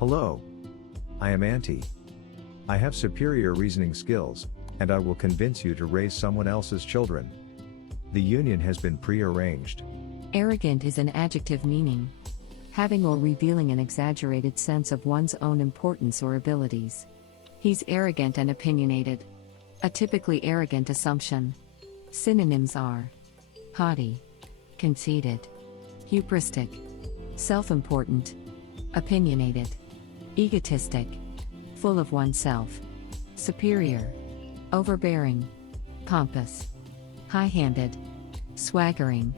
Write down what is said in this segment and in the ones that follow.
Hello. I am Auntie. I have superior reasoning skills, and I will convince you to raise someone else's children. The union has been pre-arranged. Arrogant is an adjective meaning having or revealing an exaggerated sense of one's own importance or abilities. He's arrogant and opinionated. A typically arrogant assumption. Synonyms are haughty, conceited, hubristic, self-important, opinionated, egotistic, full of oneself, superior, overbearing, pompous, high-handed, swaggering,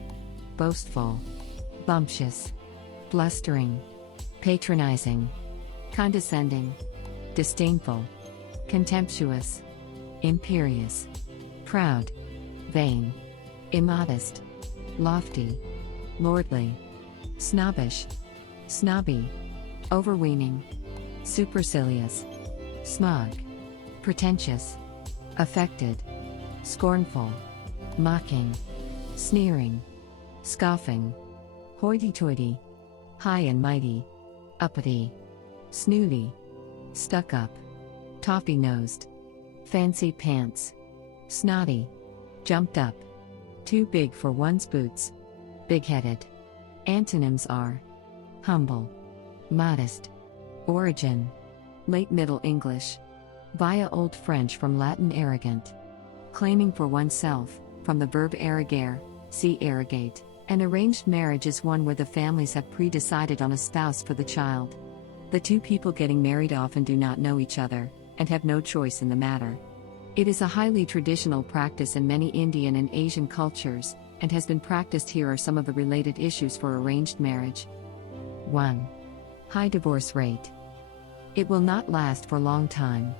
boastful, bumptious, blustering, patronizing, condescending, disdainful, contemptuous, imperious, proud, vain, immodest, lofty, lordly, snobbish, snobby, overweening, supercilious, smug, pretentious, affected, scornful, mocking, sneering, scoffing, hoity-toity, high and mighty, uppity, snooty, stuck-up, toffee-nosed, fancy pants, snotty, jumped up, too big for one's boots, big-headed. Antonyms are humble, modest. Origin: Late Middle English, via Old French from Latin arrogant. Claiming for oneself, from the verb arrogare, see arrogate. An arranged marriage is one where the families have pre-decided on a spouse for the child. The two people getting married often do not know each other, and have no choice in the matter. It is a highly traditional practice in many Indian and Asian cultures, and has been practiced. Here are some of the related issues for arranged marriage. 1. High divorce rate. It will not last for a long time.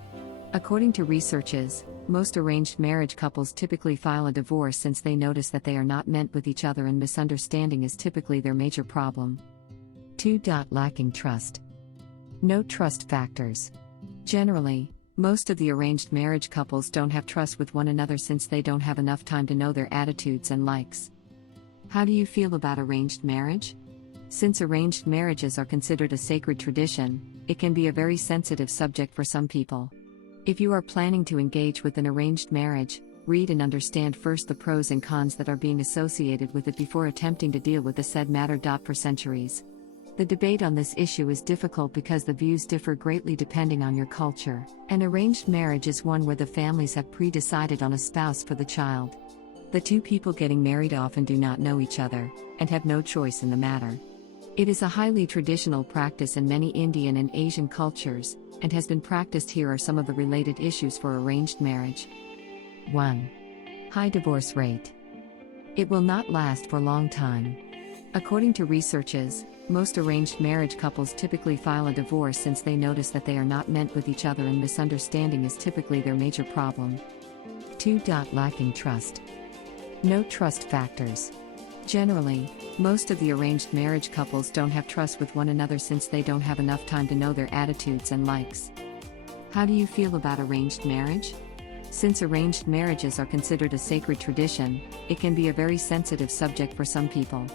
According to researches, most arranged marriage couples typically file a divorce since they notice that they are not meant with each other and misunderstanding is typically their major problem. 2. Lacking trust. No trust factors. Generally, most of the arranged marriage couples don't have trust with one another since they don't have enough time to know their attitudes and likes. How do you feel about arranged marriage? Since arranged marriages are considered a sacred tradition, it can be a very sensitive subject for some people. If you are planning to engage with an arranged marriage, read and understand first the pros and cons that are being associated with it before attempting to deal with the said matter. For centuries, the debate on this issue is difficult because the views differ greatly depending on your culture. An arranged marriage is one where the families have pre-decided on a spouse for the child. The two people getting married often do not know each other, and have no choice in the matter. It is a highly traditional practice in many Indian and Asian cultures, and has been practiced. Here are some of the related issues for arranged marriage. 1. High divorce rate. It will not last for a long time. According to researches, most arranged marriage couples typically file a divorce since they notice that they are not meant with each other and misunderstanding is typically their major problem. 2. Lacking trust. No trust factors. Generally, most of the arranged marriage couples don't have trust with one another since they don't have enough time to know their attitudes and likes. How do you feel about arranged marriage? Since arranged marriages are considered a sacred tradition, it can be a very sensitive subject for some people.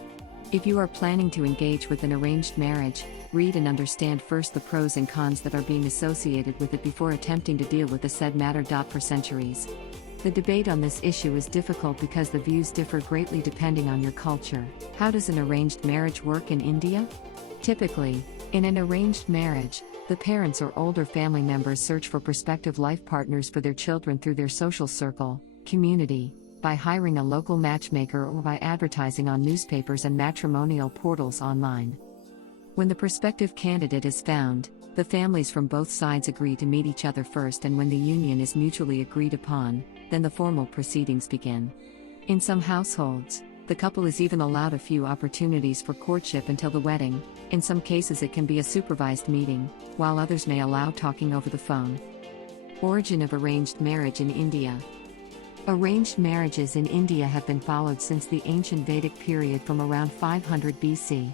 If you are planning to engage with an arranged marriage, read and understand first the pros and cons that are being associated with it before attempting to deal with the said matter. For centuries, the debate on this issue is difficult because the views differ greatly depending on your culture. How does an arranged marriage work in India? Typically, in an arranged marriage, the parents or older family members search for prospective life partners for their children through their social circle, community, by hiring a local matchmaker or by advertising on newspapers and matrimonial portals online. When the prospective candidate is found, the families from both sides agree to meet each other first, and when the union is mutually agreed upon, then the formal proceedings begin. In some households, the couple is even allowed a few opportunities for courtship until the wedding. In some cases it can be a supervised meeting, while others may allow talking over the phone. Origin of arranged marriage in India. Arranged marriages in India have been followed since the ancient Vedic period from around 500 BC.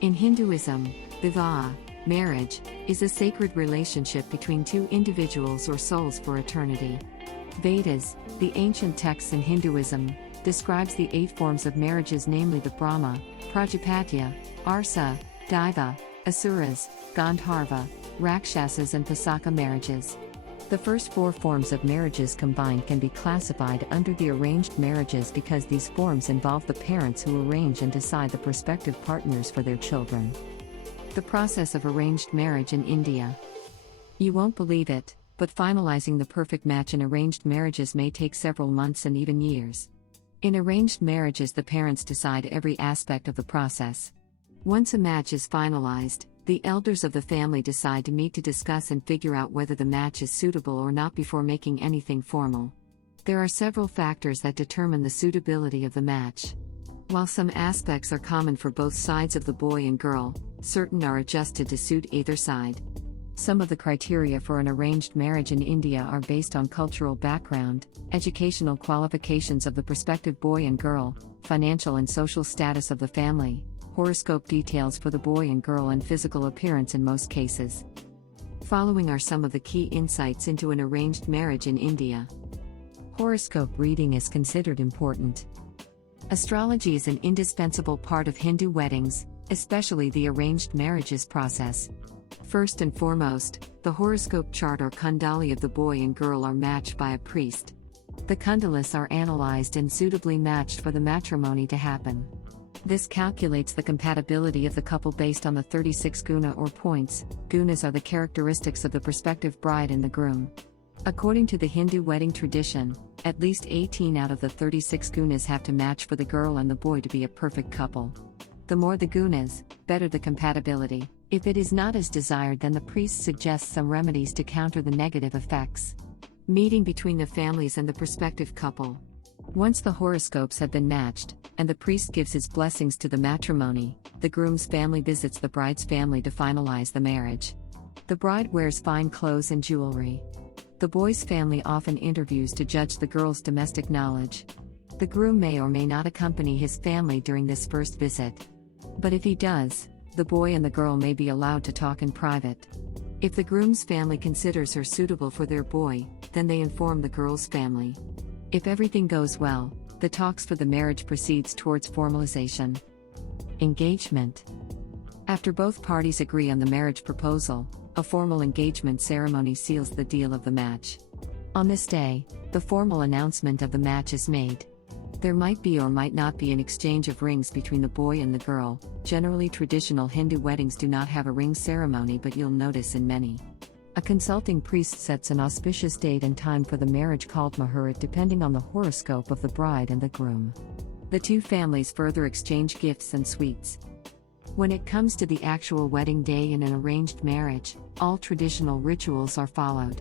In Hinduism, vivaha, marriage, is a sacred relationship between two individuals or souls for eternity. Vedas, the ancient texts in Hinduism, describes the 8 forms of marriages, namely the Brahma, Prajapatya, Arsa, Daiva, Asuras, Gandharva, Rakshasas, and Pasaka marriages. The first four forms of marriages combined can be classified under the arranged marriages because these forms involve the parents who arrange and decide the prospective partners for their children. The process of arranged marriage in India. You won't believe it, but finalizing the perfect match in arranged marriages may take several months and even years. In arranged marriages, the parents decide every aspect of the process. Once a match is finalized, the elders of the family decide to meet to discuss and figure out whether the match is suitable or not before making anything formal. There are several factors that determine the suitability of the match. While some aspects are common for both sides of the boy and girl, certain are adjusted to suit either side. Some of the criteria for an arranged marriage in India are based on cultural background, educational qualifications of the prospective boy and girl, financial and social status of the family, horoscope details for the boy and girl, and physical appearance in most cases. Following are some of the key insights into an arranged marriage in India. Horoscope reading is considered important. Astrology is an indispensable part of Hindu weddings, especially the arranged marriages process. First and foremost, the horoscope chart or kundali of the boy and girl are matched by a priest. The kundalis are analyzed and suitably matched for the matrimony to happen. This calculates the compatibility of the couple based on the 36 guna or points. Gunas are the characteristics of the prospective bride and the groom. According to the Hindu wedding tradition, at least 18 out of the 36 gunas have to match for the girl and the boy to be a perfect couple. The more the gunas, better the compatibility. If it is not as desired, then the priest suggests some remedies to counter the negative effects. Meeting between the families and the prospective couple. Once the horoscopes have been matched, and the priest gives his blessings to the matrimony, the groom's family visits the bride's family to finalize the marriage. The bride wears fine clothes and jewelry. The boy's family often interviews to judge the girl's domestic knowledge. The groom may or may not accompany his family during this first visit. But if he does, the boy and the girl may be allowed to talk in private. If the groom's family considers her suitable for their boy, then they inform the girl's family. If everything goes well, the talks for the marriage proceeds towards formalization. Engagement. After both parties agree on the marriage proposal, a formal engagement ceremony seals the deal of the match. On this day, the formal announcement of the match is made. There might be or might not be an exchange of rings between the boy and the girl. Generally, traditional Hindu weddings do not have a ring ceremony, but you'll notice in many. A consulting priest sets an auspicious date and time for the marriage called muhurat depending on the horoscope of the bride and the groom. The two families further exchange gifts and sweets. When it comes to the actual wedding day in an arranged marriage, all traditional rituals are followed.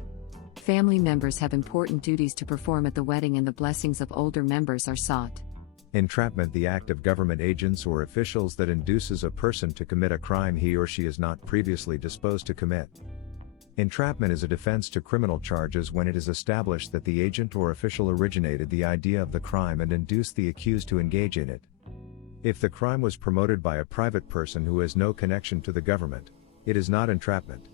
Family members have important duties to perform at the wedding and the blessings of older members are sought. Entrapment: the act of government agents or officials that induces a person to commit a crime he or she is not previously disposed to commit. Entrapment is a defense to criminal charges when it is established that the agent or official originated the idea of the crime and induced the accused to engage in it. If the crime was promoted by a private person who has no connection to the government, it is not entrapment.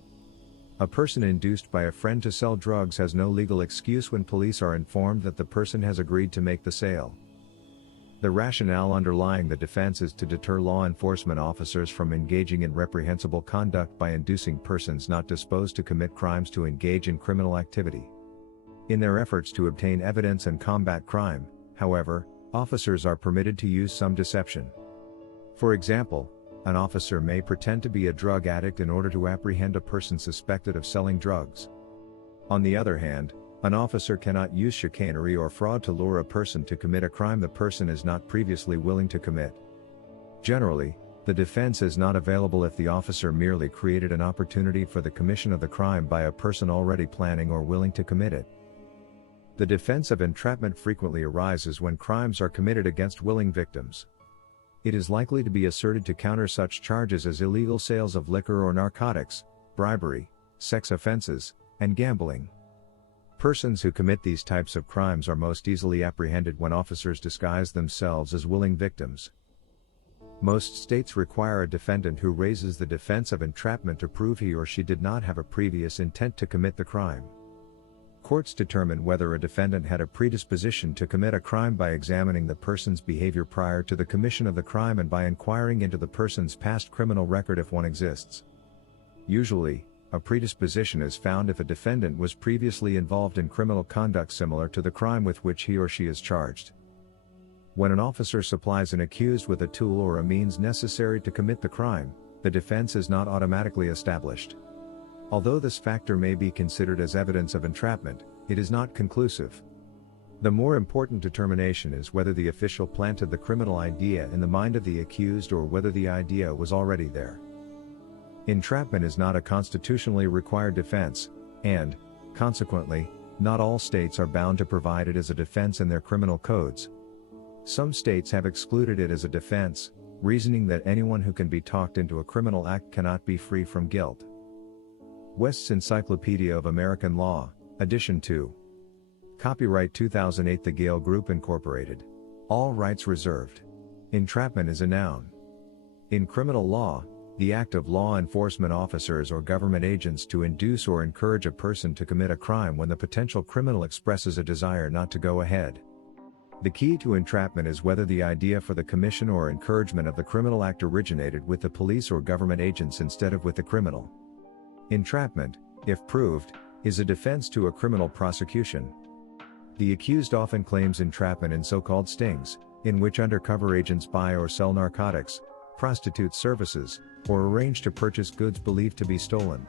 A person induced by a friend to sell drugs has no legal excuse when police are informed that the person has agreed to make the sale. The rationale underlying the defense is to deter law enforcement officers from engaging in reprehensible conduct by inducing persons not disposed to commit crimes to engage in criminal activity. In their efforts to obtain evidence and combat crime, however, officers are permitted to use some deception. For example, an officer may pretend to be a drug addict in order to apprehend a person suspected of selling drugs. On the other hand, an officer cannot use chicanery or fraud to lure a person to commit a crime the person is not previously willing to commit. Generally, the defense is not available if the officer merely created an opportunity for the commission of the crime by a person already planning or willing to commit it. The defense of entrapment frequently arises when crimes are committed against willing victims. It is likely to be asserted to counter such charges as illegal sales of liquor or narcotics, bribery, sex offenses, and gambling. Persons who commit these types of crimes are most easily apprehended when officers disguise themselves as willing victims. Most states require a defendant who raises the defense of entrapment to prove he or she did not have a previous intent to commit the crime. Courts determine whether a defendant had a predisposition to commit a crime by examining the person's behavior prior to the commission of the crime and by inquiring into the person's past criminal record if one exists. Usually, a predisposition is found if a defendant was previously involved in criminal conduct similar to the crime with which he or she is charged. When an officer supplies an accused with a tool or a means necessary to commit the crime, the defense is not automatically established. Although this factor may be considered as evidence of entrapment, it is not conclusive. The more important determination is whether the official planted the criminal idea in the mind of the accused or whether the idea was already there. Entrapment is not a constitutionally required defense, and, consequently, not all states are bound to provide it as a defense in their criminal codes. Some states have excluded it as a defense, reasoning that anyone who can be talked into a criminal act cannot be free from guilt. West's Encyclopedia of American Law, Edition 2. Copyright 2008 The Gale Group Incorporated. All rights reserved. Entrapment is a noun. In criminal law, the act of law enforcement officers or government agents to induce or encourage a person to commit a crime when the potential criminal expresses a desire not to go ahead. The key to entrapment is whether the idea for the commission or encouragement of the criminal act originated with the police or government agents instead of with the criminal. Entrapment, if proved, is a defense to a criminal prosecution. The accused often claims entrapment in so-called stings, in which undercover agents buy or sell narcotics, prostitute services, or arrange to purchase goods believed to be stolen.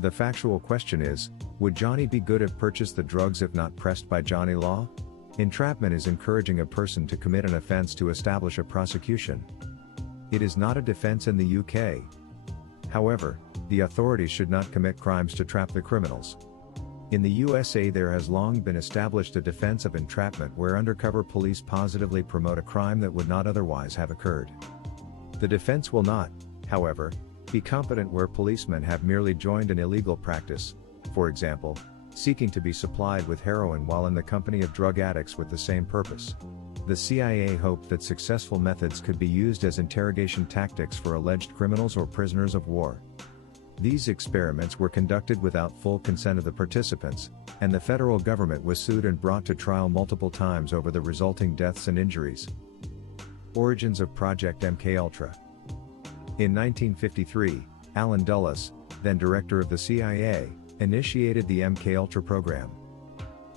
The factual question is, would Johnny be good if purchased the drugs if not pressed by Johnny Law? Entrapment is encouraging a person to commit an offense to establish a prosecution. It is not a defense in the UK. However, the authorities should not commit crimes to trap the criminals. In the USA there has long been established a defense of entrapment where undercover police positively promote a crime that would not otherwise have occurred. The defense will not, however, be competent where policemen have merely joined an illegal practice, for example, seeking to be supplied with heroin while in the company of drug addicts with the same purpose. The CIA hoped that successful methods could be used as interrogation tactics for alleged criminals or prisoners of war. These experiments were conducted without full consent of the participants, and the federal government was sued and brought to trial multiple times over the resulting deaths and injuries. Origins of Project MKUltra. In 1953, Allen Dulles, then director of the CIA, initiated the MKUltra program.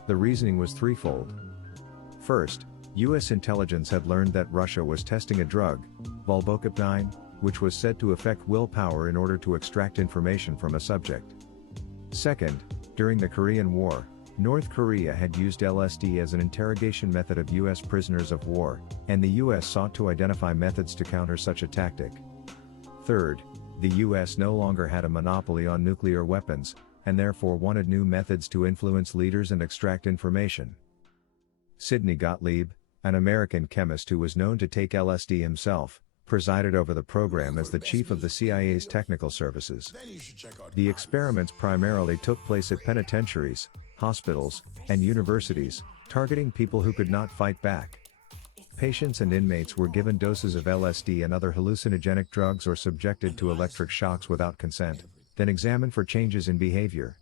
The reasoning was threefold. First, U.S. intelligence had learned that Russia was testing a drug, Vulbocapine, which was said to affect willpower in order to extract information from a subject. Second, during the Korean War, North Korea had used LSD as an interrogation method of U.S. prisoners of war, and the U.S. sought to identify methods to counter such a tactic. Third, the U.S. no longer had a monopoly on nuclear weapons, and therefore wanted new methods to influence leaders and extract information. Sidney Gottlieb, an American chemist who was known to take LSD himself, presided over the program as the chief of the CIA's technical services. The experiments primarily took place at penitentiaries, hospitals, and universities, targeting people who could not fight back. Patients and inmates were given doses of LSD and other hallucinogenic drugs or subjected to electric shocks without consent, then examined for changes in behavior.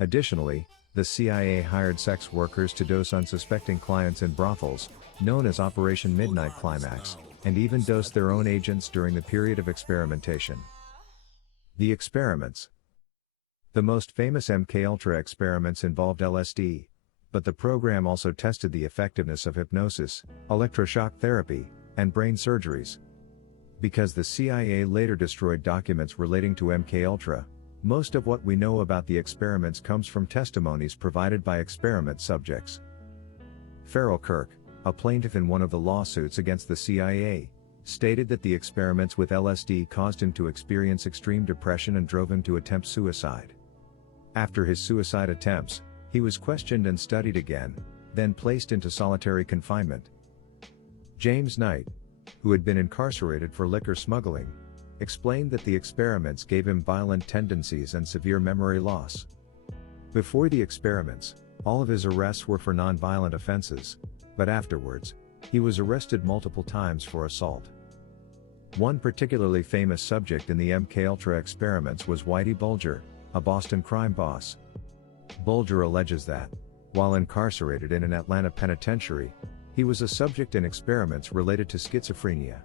Additionally, the CIA hired sex workers to dose unsuspecting clients in brothels, known as Operation Midnight Climax, and even dosed their own agents during the period of experimentation. The experiments. The most famous MKUltra experiments involved LSD, but the program also tested the effectiveness of hypnosis, electroshock therapy, and brain surgeries. Because the CIA later destroyed documents relating to MKUltra, most of what we know about the experiments comes from testimonies provided by experiment subjects. Farrell Kirk, a plaintiff in one of the lawsuits against the CIA, stated that the experiments with LSD caused him to experience extreme depression and drove him to attempt suicide. After his suicide attempts, he was questioned and studied again, then placed into solitary confinement. James Knight, who had been incarcerated for liquor smuggling, explained that the experiments gave him violent tendencies and severe memory loss. Before the experiments, all of his arrests were for non-violent offenses, but afterwards, he was arrested multiple times for assault. One particularly famous subject in the MKUltra experiments was Whitey Bulger, a Boston crime boss. Bulger alleges that, while incarcerated in an Atlanta penitentiary, he was a subject in experiments related to schizophrenia.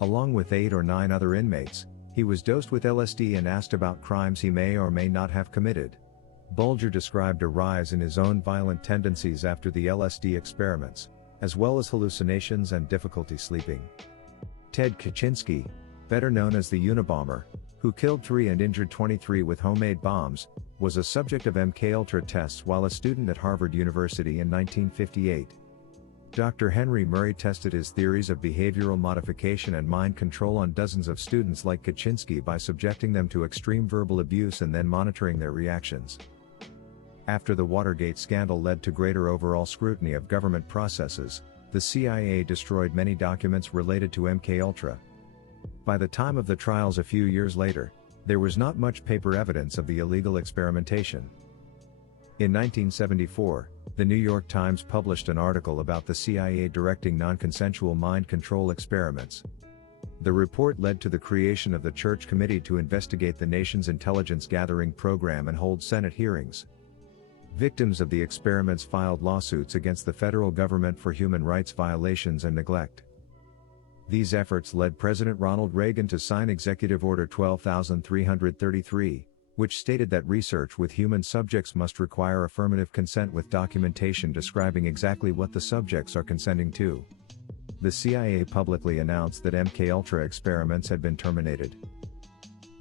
Along with 8 or 9 other inmates, he was dosed with LSD and asked about crimes he may or may not have committed. Bulger described a rise in his own violent tendencies after the LSD experiments, as well as hallucinations and difficulty sleeping. Ted Kaczynski, better known as the Unabomber, who killed 3 and injured 23 with homemade bombs, was a subject of MKUltra tests while a student at Harvard University in 1958. Dr. Henry Murray tested his theories of behavioral modification and mind control on dozens of students like Kaczynski by subjecting them to extreme verbal abuse and then monitoring their reactions. After the Watergate scandal led to greater overall scrutiny of government processes, the CIA destroyed many documents related to MKUltra. By the time of the trials a few years later, there was not much paper evidence of the illegal experimentation. In 1974, the New York Times published an article about the CIA directing non-consensual mind control experiments. The report led to the creation of the Church Committee to investigate the nation's intelligence gathering program and hold Senate hearings. Victims of the experiments filed lawsuits against the federal government for human rights violations and neglect. These efforts led President Ronald Reagan to sign Executive Order 12333, which stated that research with human subjects must require affirmative consent with documentation describing exactly what the subjects are consenting to. The CIA publicly announced that MKUltra experiments had been terminated.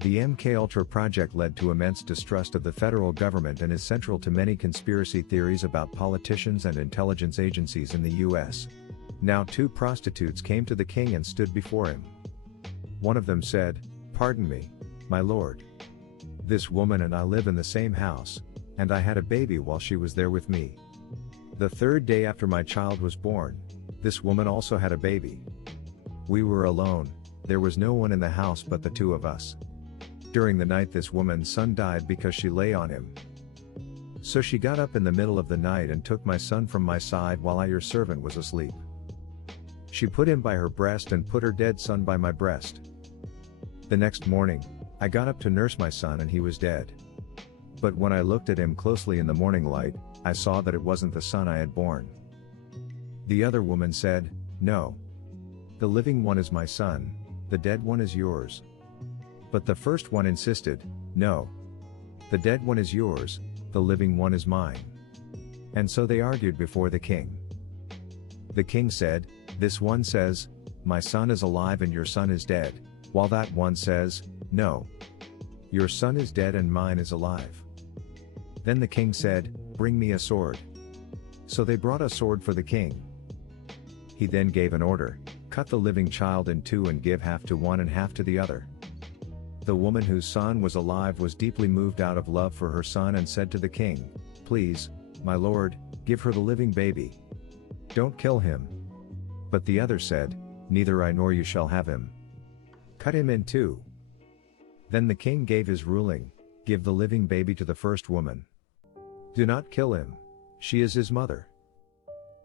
The MKUltra project led to immense distrust of the federal government and is central to many conspiracy theories about politicians and intelligence agencies in the U.S. Now 2 prostitutes came to the king and stood before him. One of them said, "Pardon me, my lord. This woman and I live in the same house, and I had a baby while she was there with me. The 3rd day after my child was born, this woman also had a baby. We were alone, there was no one in the house but the 2 of us. During the night this woman's son died because she lay on him. So she got up in the middle of the night and took my son from my side while I, your servant, was asleep. She put him by her breast and put her dead son by my breast. The next morning, I got up to nurse my son and he was dead. But when I looked at him closely in the morning light, I saw that it wasn't the son I had born." The other woman said, "No. The living one is my son, the dead one is yours." But the first one insisted, "No. The dead one is yours, the living one is mine." And so they argued before the king. The king said, "This one says, 'My son is alive and your son is dead,' while that one says, 'No. Your son is dead and mine is alive.' Then the king said, 'Bring me a sword.' So they brought a sword for the king. He then gave an order, 'Cut the living child in 2 and give half to one and half to the other.' The woman whose son was alive was deeply moved out of love for her son and said to the king, 'Please, my lord, give her the living baby. Don't kill him.' But the other said, 'Neither I nor you shall have him. Cut him in 2. Then the king gave his ruling, 'Give the living baby to the first woman. Do not kill him. She is his mother.'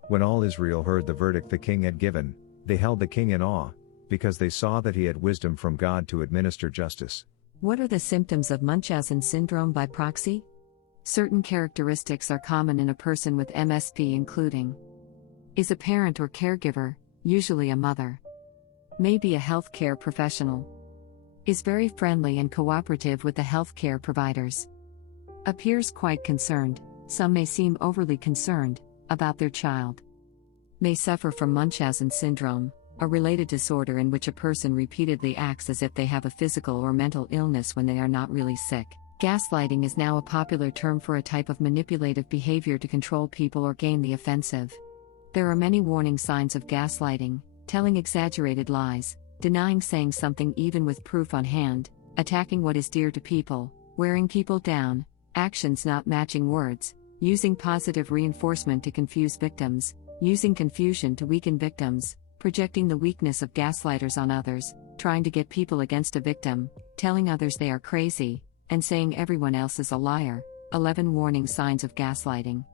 When all Israel heard the verdict the king had given, they held the king in awe, because they saw that he had wisdom from God to administer justice." What are the symptoms of Munchausen syndrome by proxy? Certain characteristics are common in a person with MSP, including: is a parent or caregiver, usually a mother. May be a healthcare professional. Is very friendly and cooperative with the healthcare providers. Appears quite concerned, some may seem overly concerned, about their child. May suffer from Munchausen syndrome, a related disorder in which a person repeatedly acts as if they have a physical or mental illness when they are not really sick. Gaslighting is now a popular term for a type of manipulative behavior to control people or gain the offensive. There are many warning signs of gaslighting: telling exaggerated lies, denying saying something even with proof on hand, attacking what is dear to people, wearing people down, actions not matching words, using positive reinforcement to confuse victims, using confusion to weaken victims, projecting the weakness of gaslighters on others, trying to get people against a victim, telling others they are crazy, and saying everyone else is a liar. 11 warning signs of gaslighting.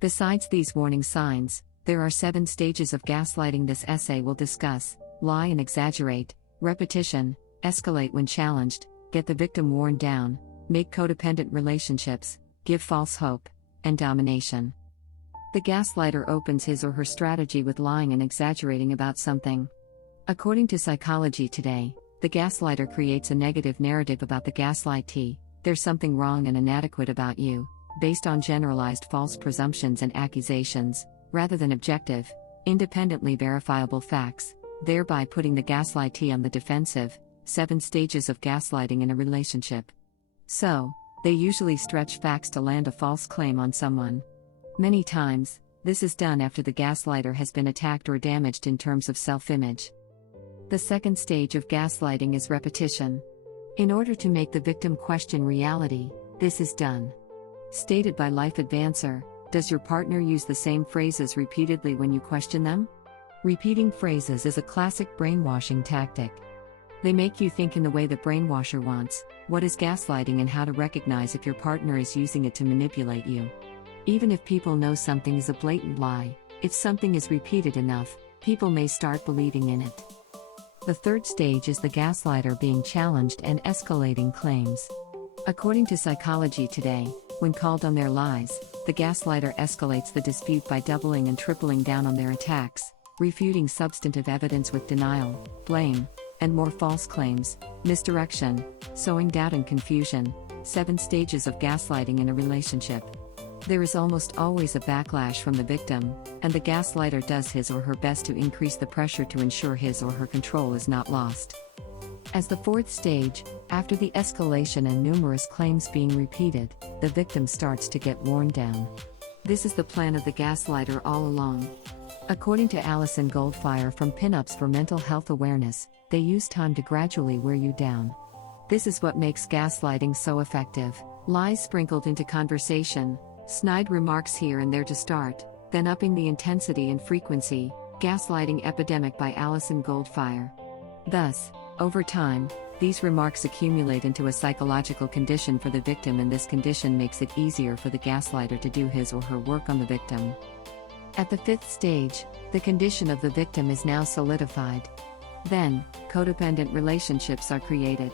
Besides these warning signs, there are 7 stages of gaslighting this essay will discuss: lie and exaggerate, repetition, escalate when challenged, get the victim worn down, make codependent relationships, give false hope, and domination. The gaslighter opens his or her strategy with lying and exaggerating about something. According to Psychology Today, the gaslighter creates a negative narrative about the gaslightee. There's something wrong and inadequate about you, based on generalized false presumptions and accusations, rather than objective, independently verifiable facts, thereby putting the gaslightee on the defensive. 7 stages of gaslighting in a relationship. So, they usually stretch facts to land a false claim on someone. Many times, this is done after the gaslighter has been attacked or damaged in terms of self-image. The second stage of gaslighting is repetition. In order to make the victim question reality, this is done. Stated by Life Advancer, does your partner use the same phrases repeatedly when you question them? Repeating phrases is a classic brainwashing tactic. They make you think in the way the brainwasher wants. What is gaslighting and how to recognize if your partner is using it to manipulate you? Even if people know something is a blatant lie, if something is repeated enough, people may start believing in it. The third stage is the gaslighter being challenged and escalating claims. According to Psychology Today, when called on their lies, the gaslighter escalates the dispute by doubling and tripling down on their attacks, refuting substantive evidence with denial, blame, and more false claims, misdirection, sowing doubt and confusion. 7 stages of gaslighting in a relationship. There is almost always a backlash from the victim, and the gaslighter does his or her best to increase the pressure to ensure his or her control is not lost. As the fourth stage, after the escalation and numerous claims being repeated, the victim starts to get worn down. This is the plan of the gaslighter all along. According to Alison Goldfire from Pinups for Mental Health Awareness, they use time to gradually wear you down. This is what makes gaslighting so effective. Lies sprinkled into conversation, snide remarks here and there to start, then upping the intensity and frequency. Gaslighting Epidemic by Alison Goldfire. Thus, over time, these remarks accumulate into a psychological condition for the victim, and this condition makes it easier for the gaslighter to do his or her work on the victim. At the fifth stage, the condition of the victim is now solidified. Then, codependent relationships are created.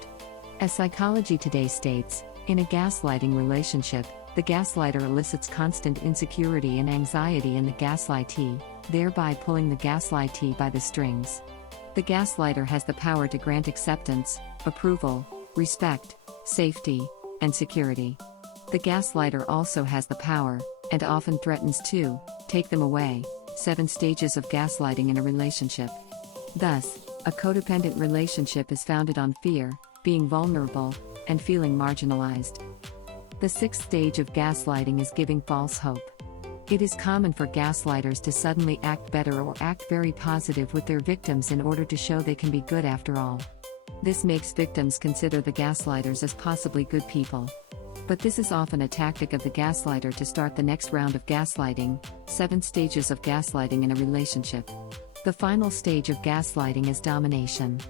As Psychology Today states, in a gaslighting relationship, the gaslighter elicits constant insecurity and anxiety in the gaslightee, thereby pulling the gaslightee by the strings. The gaslighter has the power to grant acceptance, approval, respect, safety, and security. The gaslighter also has the power, and often threatens to, take them away. 7 stages of gaslighting in a relationship. Thus, a codependent relationship is founded on fear, being vulnerable, and feeling marginalized. The 6th stage of gaslighting is giving false hope. It is common for gaslighters to suddenly act better or act very positive with their victims in order to show they can be good after all. This makes victims consider the gaslighters as possibly good people. But this is often a tactic of the gaslighter to start the next round of gaslighting. 7 stages of gaslighting in a relationship. The final stage of gaslighting is domination.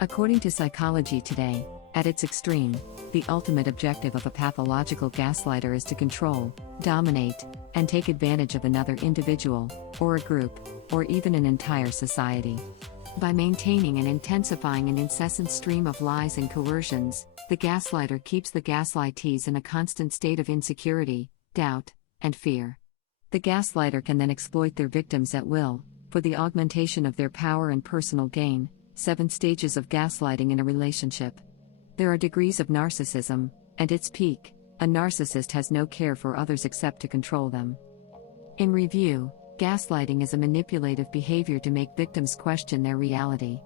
According to Psychology Today, at its extreme, the ultimate objective of a pathological gaslighter is to control, dominate, and take advantage of another individual, or a group, or even an entire society. By maintaining and intensifying an incessant stream of lies and coercions, the gaslighter keeps the gaslightees in a constant state of insecurity, doubt, and fear. The gaslighter can then exploit their victims at will, for the augmentation of their power and personal gain. 7 stages of gaslighting in a relationship. There are degrees of narcissism, and its peak, a narcissist has no care for others except to control them. In review, gaslighting is a manipulative behavior to make victims question their reality.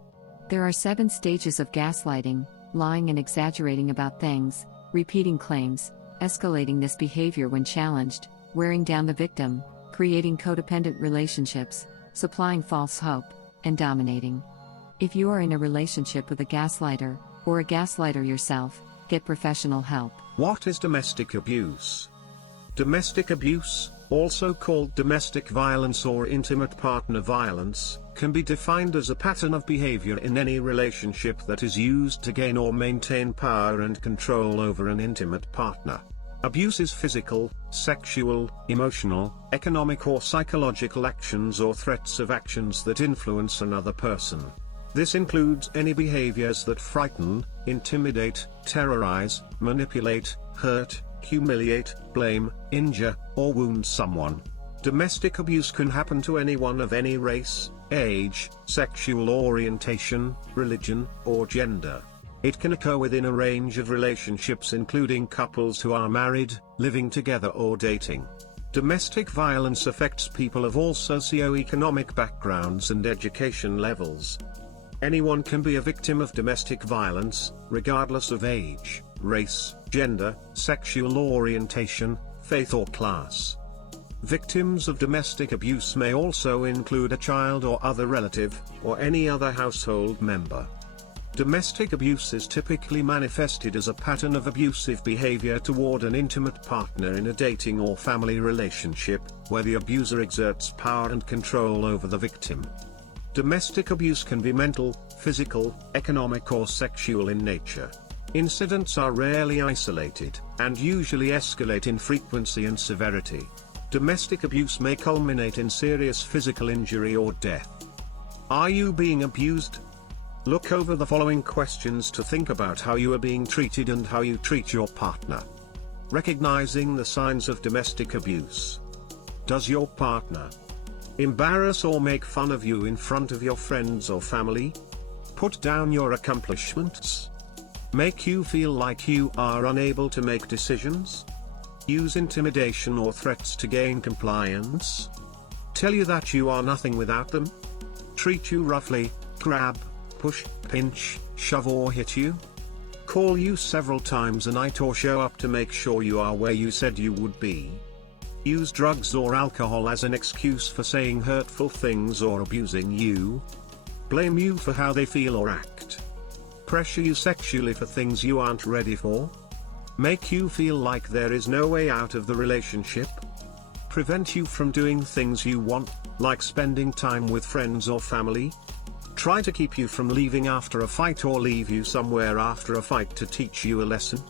There are 7 stages of gaslighting: lying and exaggerating about things, repeating claims, escalating this behavior when challenged, wearing down the victim, creating codependent relationships, supplying false hope, and dominating. If you are in a relationship with a gaslighter, or a gaslighter yourself, get professional help. What is domestic abuse? Domestic abuse, also called domestic violence or intimate partner violence, can be defined as a pattern of behavior in any relationship that is used to gain or maintain power and control over an intimate partner. Abuse is physical, sexual, emotional, economic or psychological actions or threats of actions that influence another person. This includes any behaviors that frighten, intimidate, terrorize, manipulate, hurt, humiliate, blame, injure, or wound someone. Domestic abuse can happen to anyone of any race, age, sexual orientation, religion, or gender. It can occur within a range of relationships including couples who are married, living together or dating. Domestic violence affects people of all socio-economic backgrounds and education levels. Anyone can be a victim of domestic violence, regardless of age, race, gender, sexual orientation, faith or class. Victims of domestic abuse may also include a child or other relative, or any other household member. Domestic abuse is typically manifested as a pattern of abusive behavior toward an intimate partner in a dating or family relationship, where the abuser exerts power and control over the victim. Domestic abuse can be mental, physical, economic or sexual in nature. Incidents are rarely isolated, and usually escalate in frequency and severity. Domestic abuse may culminate in serious physical injury or death. Are you being abused? Look over the following questions to think about how you are being treated and how you treat your partner. Recognizing the signs of domestic abuse. Does your partner embarrass or make fun of you in front of your friends or family? Put down your accomplishments? Make you feel like you are unable to make decisions? Use intimidation or threats to gain compliance? Tell you that you are nothing without them? Treat you roughly, grab, push, pinch, shove or hit you? Call you several times a night or show up to make sure you are where you said you would be? Use drugs or alcohol as an excuse for saying hurtful things or abusing you? Blame you for how they feel or act? Pressure you sexually for things you aren't ready for? Make you feel like there is no way out of the relationship? Prevent you from doing things you want, like spending time with friends or family? Try to keep you from leaving after a fight or leave you somewhere after a fight to teach you a lesson?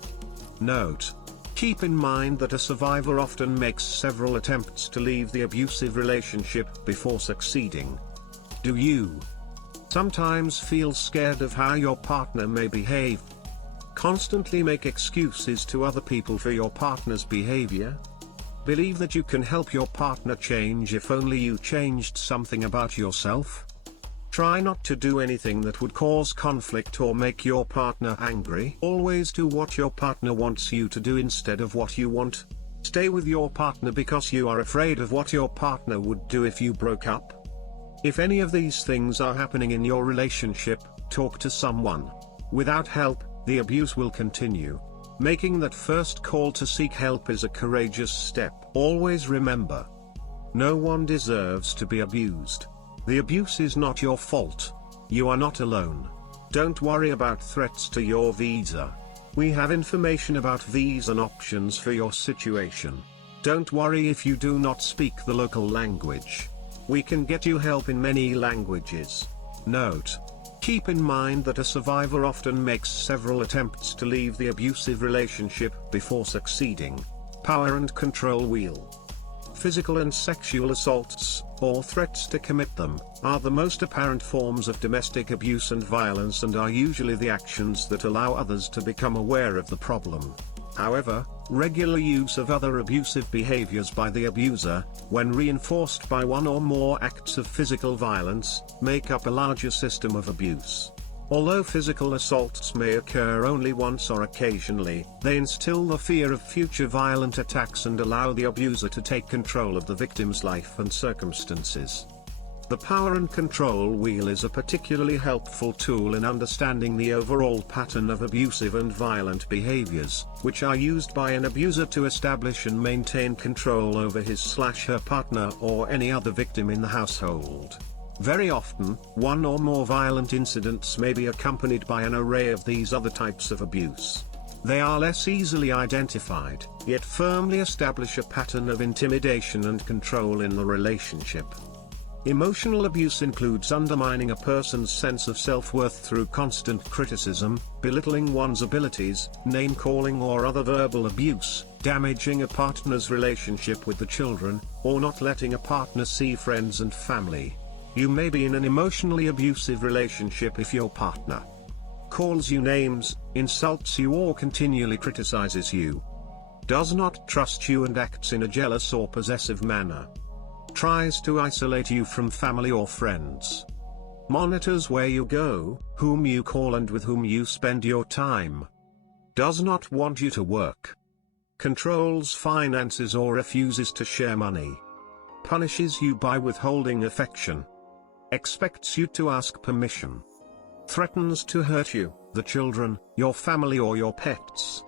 Note: keep in mind that a survivor often makes several attempts to leave the abusive relationship before succeeding. Do you sometimes feel scared of how your partner may behave? Constantly make excuses to other people for your partner's behavior? Believe that you can help your partner change if only you changed something about yourself? Try not to do anything that would cause conflict or make your partner angry. Always do what your partner wants you to do instead of what you want. Stay with your partner because you are afraid of what your partner would do if you broke up. If any of these things are happening in your relationship, talk to someone. Without help, the abuse will continue. Making that first call to seek help is a courageous step. Always remember, no one deserves to be abused. The abuse is not your fault. You are not alone. Don't worry about threats to your visa. We have information about visa options for your situation. Don't worry if you do not speak the local language. We can get you help in many languages. Note: keep in mind that a survivor often makes several attempts to leave the abusive relationship before succeeding. Power and control wheel. Physical and sexual assaults, or threats to commit them, are the most apparent forms of domestic abuse and violence and are usually the actions that allow others to become aware of the problem. However, regular use of other abusive behaviors by the abuser, when reinforced by one or more acts of physical violence, make up a larger system of abuse. Although physical assaults may occur only once or occasionally, they instill the fear of future violent attacks and allow the abuser to take control of the victim's life and circumstances. The power and control wheel is a particularly helpful tool in understanding the overall pattern of abusive and violent behaviors, which are used by an abuser to establish and maintain control over his/her partner or any other victim in the household. Very often, one or more violent incidents may be accompanied by an array of these other types of abuse. They are less easily identified, yet firmly establish a pattern of intimidation and control in the relationship. Emotional abuse includes undermining a person's sense of self-worth through constant criticism, belittling one's abilities, name-calling or other verbal abuse, damaging a partner's relationship with the children, or not letting a partner see friends and family. You may be in an emotionally abusive relationship if your partner calls you names, insults you or continually criticizes you. does not trust you and acts in a jealous or possessive manner, tries to isolate you from family or friends, monitors where you go, whom you call and with whom you spend your time, does not want you to work, controls finances or refuses to share money, punishes you by withholding affection, expects you to ask permission, threatens to hurt you, the children, your family or your pets,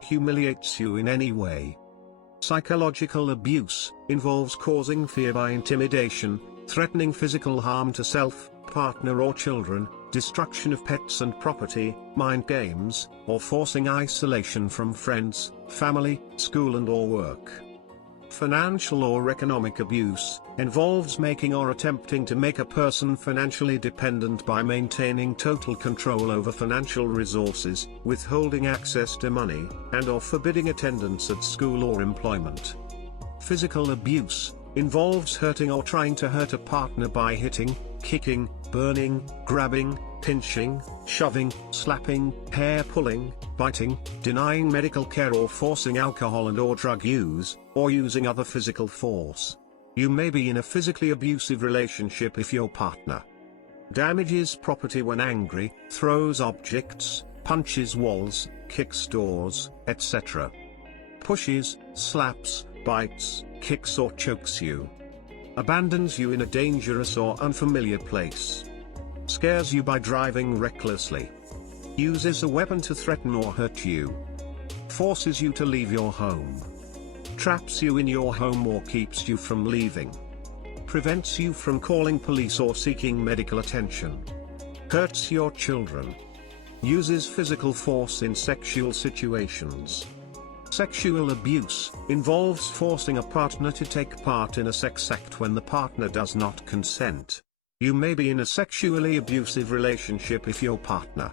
humiliates you in any way. Psychological abuse involves causing fear by intimidation, threatening physical harm to self, partner or children, destruction of pets and property, mind games, or forcing isolation from friends, family, school and/or work. Financial or economic abuse involves making or attempting to make a person financially dependent by maintaining total control over financial resources, withholding access to money, and/or forbidding attendance at school or employment. Physical abuse involves hurting or trying to hurt a partner by hitting, kicking, burning, grabbing, pinching, shoving, slapping, hair pulling, biting, denying medical care or forcing alcohol and/or drug use, or using other physical force. You may be in a physically abusive relationship if your partner damages property when angry, throws objects, punches walls, kicks doors, etc., pushes, slaps, bites, kicks or chokes you, abandons you in a dangerous or unfamiliar place, scares you by driving recklessly, uses a weapon to threaten or hurt you, forces you to leave your home, traps you in your home or keeps you from leaving, prevents you from calling police or seeking medical attention, hurts your children, uses physical force in sexual situations. Sexual abuse involves forcing a partner to take part in a sex act when the partner does not consent. You may be in a sexually abusive relationship if your partner.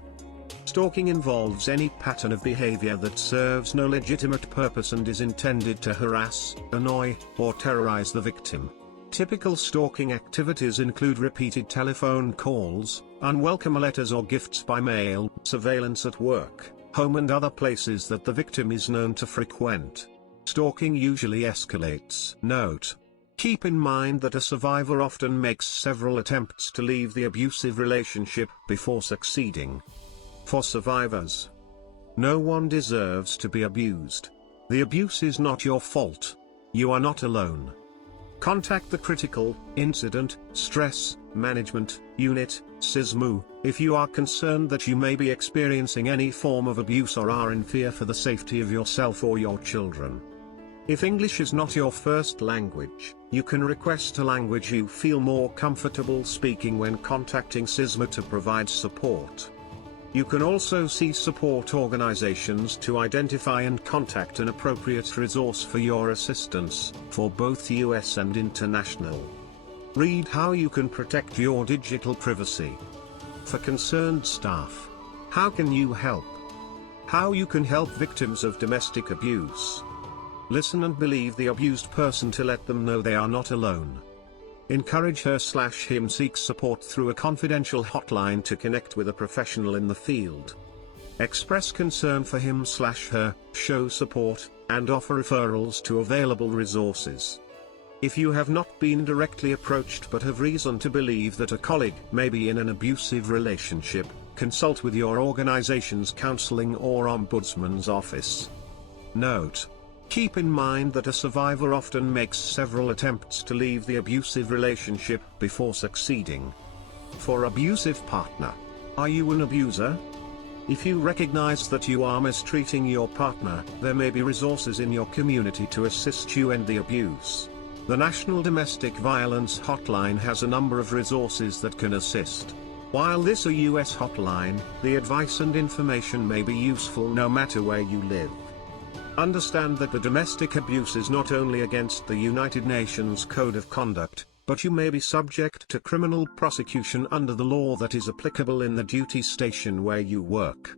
Stalking involves any pattern of behavior that serves no legitimate purpose and is intended to harass, annoy, or terrorize the victim. Typical stalking activities include repeated telephone calls, unwelcome letters or gifts by mail, surveillance at work, home and other places that the victim is known to frequent. Stalking usually escalates. Note: keep in mind that a survivor often makes several attempts to leave the abusive relationship before succeeding. For survivors, no one deserves to be abused. The abuse is not your fault. You are not alone. Contact the Critical Incident Stress Management Unit, CISMU, if you are concerned that you may be experiencing any form of abuse or are in fear for the safety of yourself or your children. If English is not your first language, you can request a language you feel more comfortable speaking when contacting CISMU to provide support. You can also see support organizations to identify and contact an appropriate resource for your assistance, for both US and international. Read how you can protect your digital privacy. For concerned staff, how can you help? How you can help victims of domestic abuse. Listen and believe the abused person to let them know they are not alone. Encourage her/him seek support through a confidential hotline to connect with a professional in the field. Express concern for him/her, show support, and offer referrals to available resources. If you have not been directly approached but have reason to believe that a colleague may be in an abusive relationship, consult with your organization's counseling or ombudsman's office. Note: keep in mind that a survivor often makes several attempts to leave the abusive relationship before succeeding. For abusive partner, are you an abuser? If you recognize that you are mistreating your partner, there may be resources in your community to assist you end the abuse. The National Domestic Violence Hotline has a number of resources that can assist. While this is a US hotline, the advice and information may be useful no matter where you live. Understand that the domestic abuse is not only against the United Nations Code of Conduct, but you may be subject to criminal prosecution under the law that is applicable in the duty station where you work.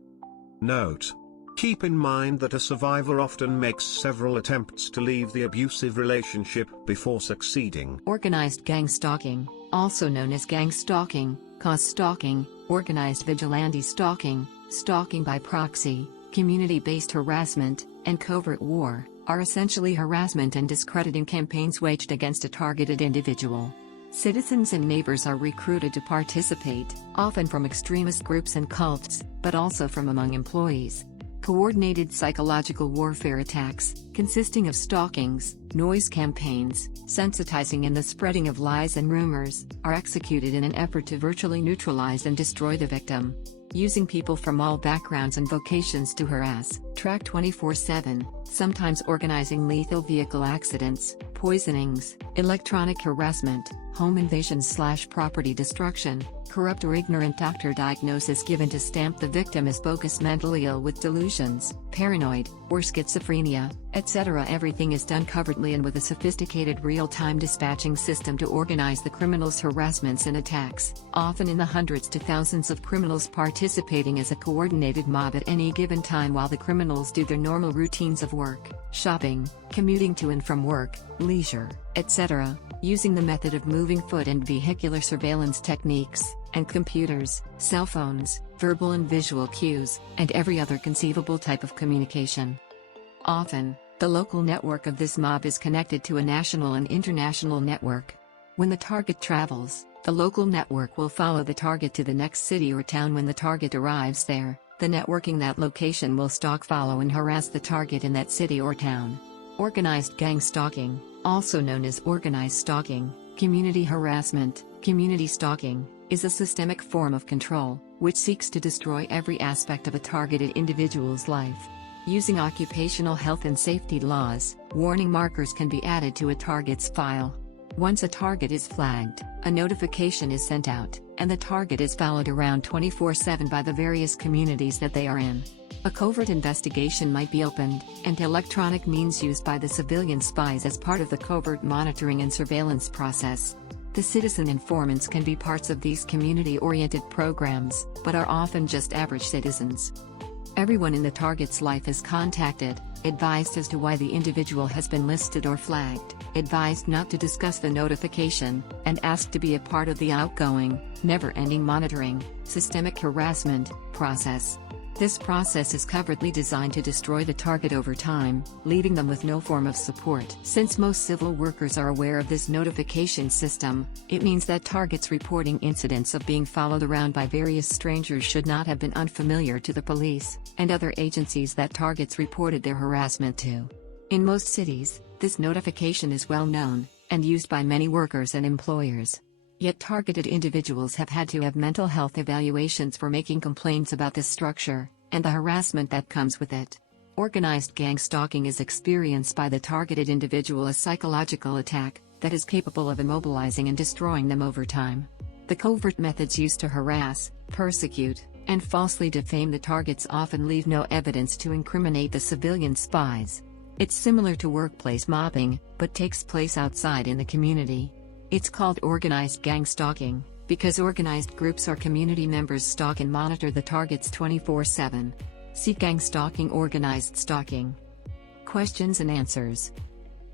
Note: keep in mind that a survivor often makes several attempts to leave the abusive relationship before succeeding. Organized gang stalking, also known as gang stalking, cause stalking, organized vigilante stalking, stalking by proxy, Community-based harassment, and covert war, are essentially harassment and discrediting campaigns waged against a targeted individual. Citizens and neighbors are recruited to participate, often from extremist groups and cults, but also from among employees. Coordinated psychological warfare attacks, consisting of stalkings, noise campaigns, sensitizing and the spreading of lies and rumors, are executed in an effort to virtually neutralize and destroy the victim. Using people from all backgrounds and vocations to harass, track 24/7, sometimes organizing lethal vehicle accidents, poisonings, electronic harassment, home invasions/property destruction, corrupt or ignorant doctor diagnosis given to stamp the victim as bogus, mentally ill with delusions, paranoid, or schizophrenia, etc. Everything is done covertly and with a sophisticated real-time dispatching system to organize the criminals' harassments and attacks, often in the hundreds to thousands of criminals participating as a coordinated mob at any given time while the criminals do their normal routines of work, shopping, commuting to and from work, leisure, etc., using the method of moving foot and vehicular surveillance techniques, and computers, cell phones, verbal and visual cues, and every other conceivable type of communication. Often, the local network of this mob is connected to a national and international network. When the target travels, the local network will follow the target to the next city or town. When the target arrives there, the network in that location will stalk, follow and harass the target in that city or town. Organized gang stalking, also known as organized stalking, community harassment, community stalking, is a systemic form of control, which seeks to destroy every aspect of a targeted individual's life. Using occupational health and safety laws, warning markers can be added to a target's file. Once a target is flagged, a notification is sent out, and the target is followed around 24/7 by the various communities that they are in. A covert investigation might be opened, and electronic means used by the civilian spies as part of the covert monitoring and surveillance process. The citizen informants can be parts of these community-oriented programs, but are often just average citizens. Everyone in the target's life is contacted, advised as to why the individual has been listed or flagged, advised not to discuss the notification, and asked to be a part of the outgoing, never-ending monitoring, systemic harassment process. This process is covertly designed to destroy the target over time, leaving them with no form of support. Since most civil workers are aware of this notification system, it means that targets reporting incidents of being followed around by various strangers should not have been unfamiliar to the police and other agencies that targets reported their harassment to. In most cities, this notification is well known and used by many workers and employers. Yet targeted individuals have had to have mental health evaluations for making complaints about this structure, and the harassment that comes with it. Organized gang stalking is experienced by the targeted individual as psychological attack that is capable of immobilizing and destroying them over time. The covert methods used to harass, persecute, and falsely defame the targets often leave no evidence to incriminate the civilian spies. It's similar to workplace mobbing, but takes place outside in the community. It's called organized gang stalking, because organized groups or community members stalk and monitor the targets 24/7. See gang stalking, organized stalking. Questions and answers.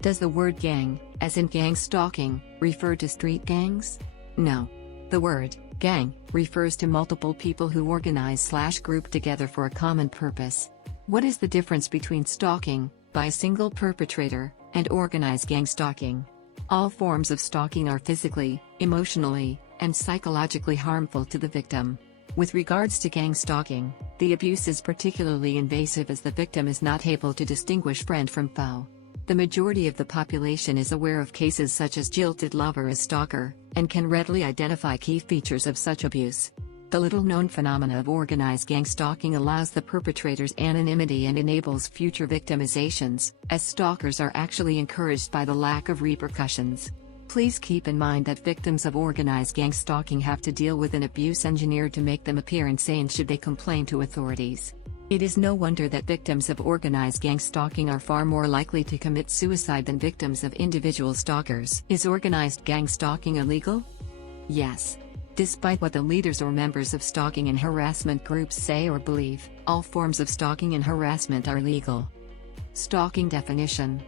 Does the word gang, as in gang stalking, refer to street gangs? No. The word gang refers to multiple people who organize/group together for a common purpose. What is the difference between stalking by a single perpetrator and organized gang stalking? All forms of stalking are physically, emotionally, and psychologically harmful to the victim. With regards to gang stalking, the abuse is particularly invasive as the victim is not able to distinguish friend from foe. The majority of the population is aware of cases such as jilted lover as stalker, and can readily identify key features of such abuse. The little-known phenomena of organized gang stalking allows the perpetrator's anonymity and enables future victimizations, as stalkers are actually encouraged by the lack of repercussions. Please keep in mind that victims of organized gang stalking have to deal with an abuse engineered to make them appear insane should they complain to authorities. It is no wonder that victims of organized gang stalking are far more likely to commit suicide than victims of individual stalkers. Is organized gang stalking illegal? Yes. Despite what the leaders or members of stalking and harassment groups say or believe, all forms of stalking and harassment are legal. Stalking definition.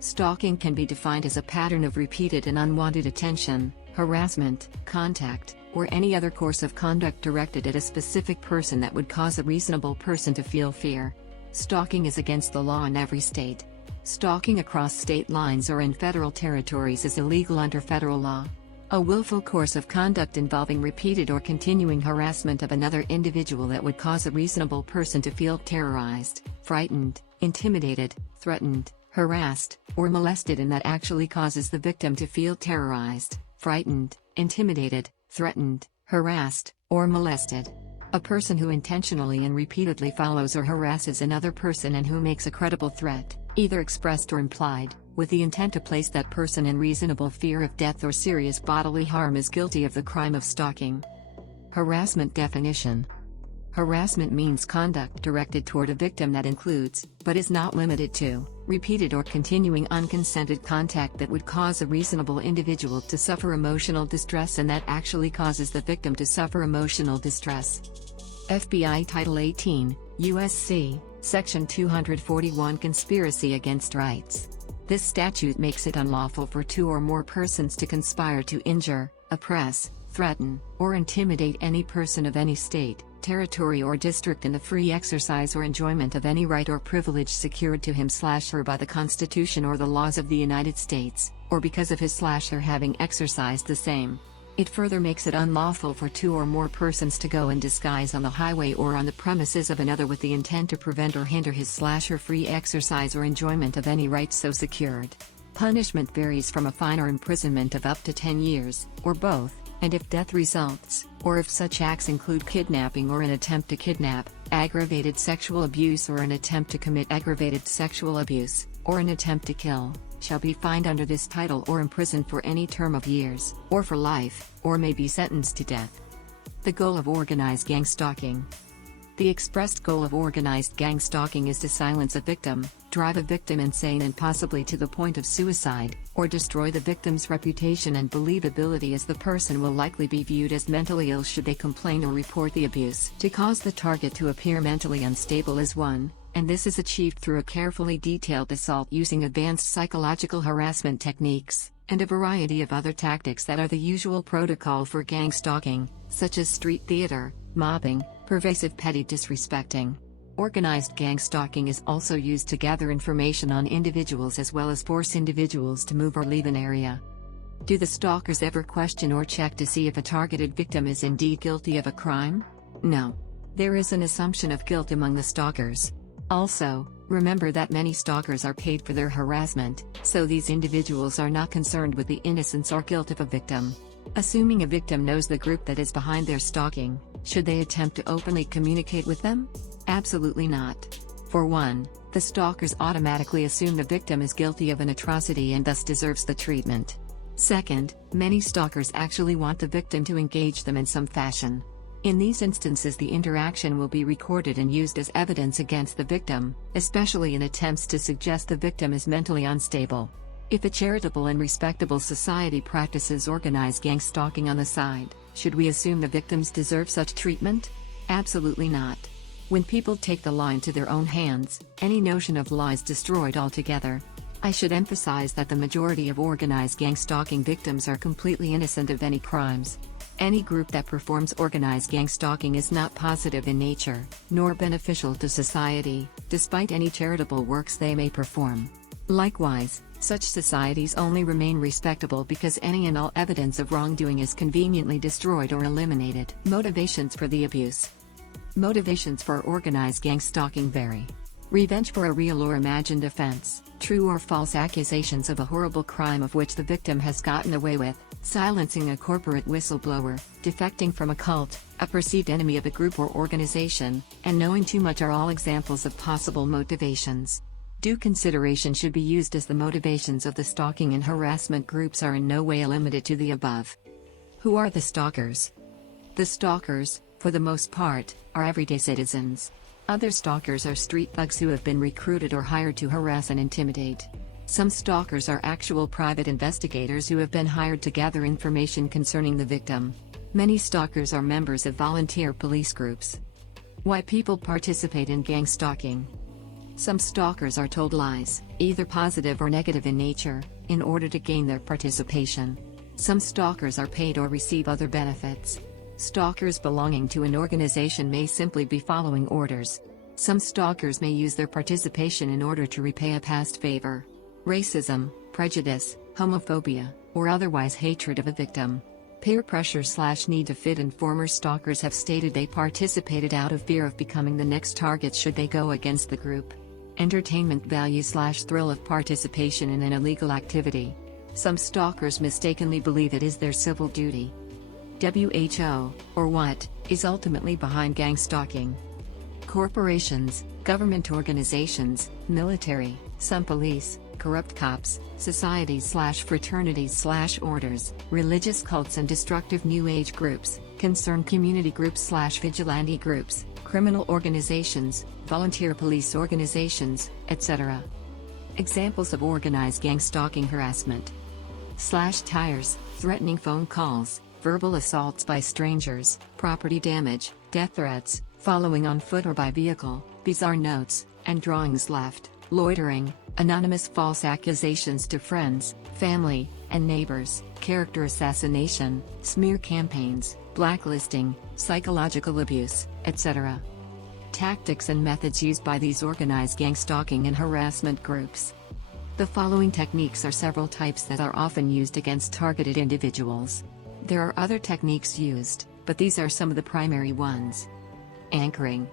Stalking can be defined as a pattern of repeated and unwanted attention, harassment, contact, or any other course of conduct directed at a specific person that would cause a reasonable person to feel fear, Stalking is against the law in every state. Stalking across state lines or in federal territories is illegal under federal law. A willful course of conduct involving repeated or continuing harassment of another individual that would cause a reasonable person to feel terrorized, frightened, intimidated, threatened, harassed, or molested, and that actually causes the victim to feel terrorized, frightened, intimidated, threatened, harassed, or molested. A person who intentionally and repeatedly follows or harasses another person and who makes a credible threat, either expressed or implied, with the intent to place that person in reasonable fear of death or serious bodily harm is guilty of the crime of stalking. Harassment definition. Harassment means conduct directed toward a victim that includes, but is not limited to, repeated or continuing unconsented contact that would cause a reasonable individual to suffer emotional distress and that actually causes the victim to suffer emotional distress. FBI Title 18, U.S.C., Section 241 Conspiracy Against Rights. This statute makes it unlawful for two or more persons to conspire to injure, oppress, threaten, or intimidate any person of any state, territory or district in the free exercise or enjoyment of any right or privilege secured to him/her by the Constitution or the laws of the United States, or because of his/her having exercised the same. It further makes it unlawful for two or more persons to go in disguise on the highway or on the premises of another with the intent to prevent or hinder his/her free exercise or enjoyment of any right so secured. Punishment varies from a fine or imprisonment of up to 10 years, or both, and if death results, or if such acts include kidnapping or an attempt to kidnap, aggravated sexual abuse or an attempt to commit aggravated sexual abuse, or an attempt to kill, shall be fined under this title or imprisoned for any term of years, or for life, or may be sentenced to death. The goal of organized gang stalking. The expressed goal of organized gang stalking is to silence a victim, drive a victim insane and possibly to the point of suicide, or destroy the victim's reputation and believability, as the person will likely be viewed as mentally ill should they complain or report the abuse. To cause the target to appear mentally unstable is one, and this is achieved through a carefully detailed assault using advanced psychological harassment techniques, and a variety of other tactics that are the usual protocol for gang stalking, such as street theater, mobbing, pervasive petty disrespecting. Organized gang stalking is also used to gather information on individuals as well as force individuals to move or leave an area. Do the stalkers ever question or check to see if a targeted victim is indeed guilty of a crime? No. There is an assumption of guilt among the stalkers. Also, remember that many stalkers are paid for their harassment, so these individuals are not concerned with the innocence or guilt of a victim. Assuming a victim knows the group that is behind their stalking, should they attempt to openly communicate with them? Absolutely not. For one, the stalkers automatically assume the victim is guilty of an atrocity and thus deserves the treatment. Second, many stalkers actually want the victim to engage them in some fashion. In these instances, the interaction will be recorded and used as evidence against the victim, especially in attempts to suggest the victim is mentally unstable. If a charitable and respectable society practices organized gang stalking on the side, should we assume the victims deserve such treatment? Absolutely not. When people take the law into their own hands, any notion of law is destroyed altogether. I should emphasize that the majority of organized gang stalking victims are completely innocent of any crimes. Any group that performs organized gang stalking is not positive in nature, nor beneficial to society, despite any charitable works they may perform. Likewise, such societies only remain respectable because any and all evidence of wrongdoing is conveniently destroyed or eliminated. Motivations for the abuse. Motivations for organized gang stalking vary. Revenge for a real or imagined offense, true or false accusations of a horrible crime of which the victim has gotten away with, silencing a corporate whistleblower, defecting from a cult, a perceived enemy of a group or organization, and knowing too much are all examples of possible motivations. Due consideration should be used as the motivations of the stalking and harassment groups are in no way limited to the above. Who are the stalkers? The stalkers, for the most part, are everyday citizens. Other stalkers are street thugs who have been recruited or hired to harass and intimidate. Some stalkers are actual private investigators who have been hired to gather information concerning the victim. Many stalkers are members of volunteer police groups. Why people participate in gang stalking. Some stalkers are told lies, either positive or negative in nature, in order to gain their participation. Some stalkers are paid or receive other benefits. Stalkers belonging to an organization may simply be following orders. Some stalkers may use their participation in order to repay a past favor. Racism, prejudice, homophobia, or otherwise hatred of a victim. Peer pressure/need to fit in. Former stalkers have stated they participated out of fear of becoming the next target should they go against the group. Entertainment value/thrill of participation in an illegal activity. Some stalkers mistakenly believe it is their civil duty. WHO, or what, is ultimately behind gang stalking? Corporations, government organizations, military, some police, corrupt cops, societies/fraternities/orders, religious cults and destructive New Age groups, concerned community groups/vigilante groups, criminal organizations, volunteer police organizations, etc. Examples of organized gang stalking: harassment, slash tires, threatening phone calls, verbal assaults by strangers, property damage, death threats, following on foot or by vehicle, bizarre notes and drawings left, loitering, anonymous false accusations to friends, family, and neighbors, character assassination, smear campaigns, blacklisting, psychological abuse, etc. Tactics and methods used by these organized gang stalking and harassment groups. The following techniques are several types that are often used against targeted individuals. There are other techniques used, but these are some of the primary ones. Anchoring.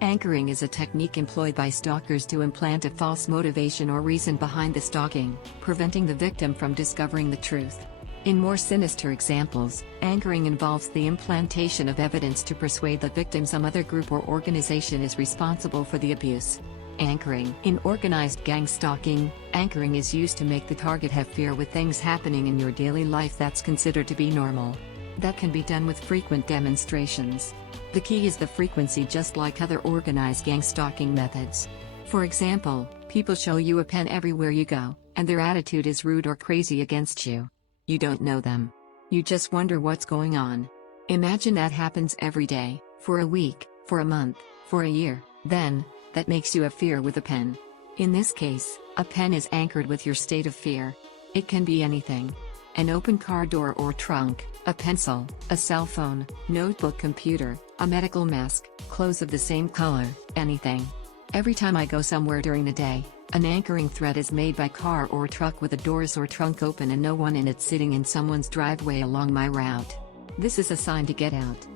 Anchoring is a technique employed by stalkers to implant a false motivation or reason behind the stalking, preventing the victim from discovering the truth. In more sinister examples, anchoring involves the implantation of evidence to persuade the victim some other group or organization is responsible for the abuse. Anchoring. In organized gang stalking, anchoring is used to make the target have fear with things happening in your daily life that's considered to be normal. That can be done with frequent demonstrations. The key is the frequency, just like other organized gang stalking methods. For example, people show you a pen everywhere you go, and their attitude is rude or crazy against you. You don't know them. You just wonder what's going on. Imagine that happens every day, for a week, for a month, for a year, then, that makes you have fear with a pen. In this case, a pen is anchored with your state of fear. It can be anything. An open car door or trunk, a pencil, a cell phone, notebook, computer, a medical mask, clothes of the same color, anything. Every time I go somewhere during the day, an anchoring thread is made by car or truck with the doors or trunk open and no one in it sitting in someone's driveway along my route. This is a sign to get out.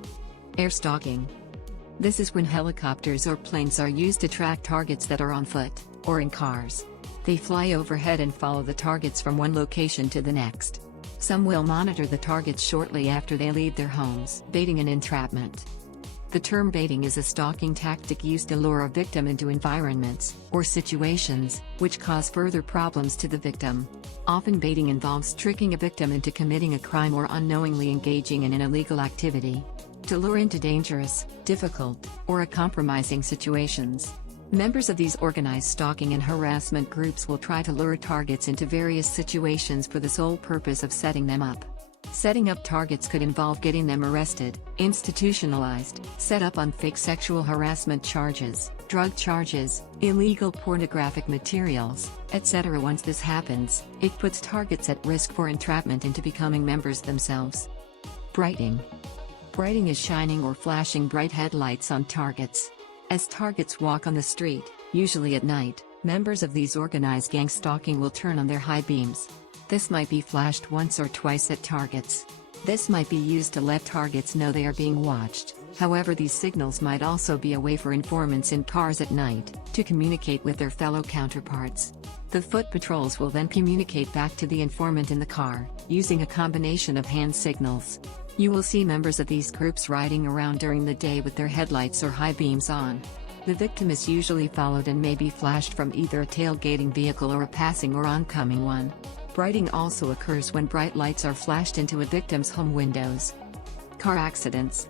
Air stalking. This is when helicopters or planes are used to track targets that are on foot, or in cars. They fly overhead and follow the targets from one location to the next. Some will monitor the targets shortly after they leave their homes. Baiting and entrapment. The term baiting is a stalking tactic used to lure a victim into environments, or situations, which cause further problems to the victim. Often baiting involves tricking a victim into committing a crime or unknowingly engaging in an illegal activity. To lure into dangerous, difficult, or compromising situations. Members of these organized stalking and harassment groups will try to lure targets into various situations for the sole purpose of setting them up. Setting up targets could involve getting them arrested, institutionalized, set up on fake sexual harassment charges, drug charges, illegal pornographic materials, etc. Once this happens, it puts targets at risk for entrapment into becoming members themselves. Brighting. Brighting is shining or flashing bright headlights on targets. As targets walk on the street, usually at night, members of these organized gang stalking will turn on their high beams. This might be flashed once or twice at targets. This might be used to let targets know they are being watched. However, these signals might also be a way for informants in cars at night to communicate with their fellow counterparts. The foot patrols will then communicate back to the informant in the car, using a combination of hand signals. You will see members of these groups riding around during the day with their headlights or high beams on. The victim is usually followed and may be flashed from either a tailgating vehicle or a passing or oncoming one. Brighting also occurs when bright lights are flashed into a victim's home windows. Car accidents.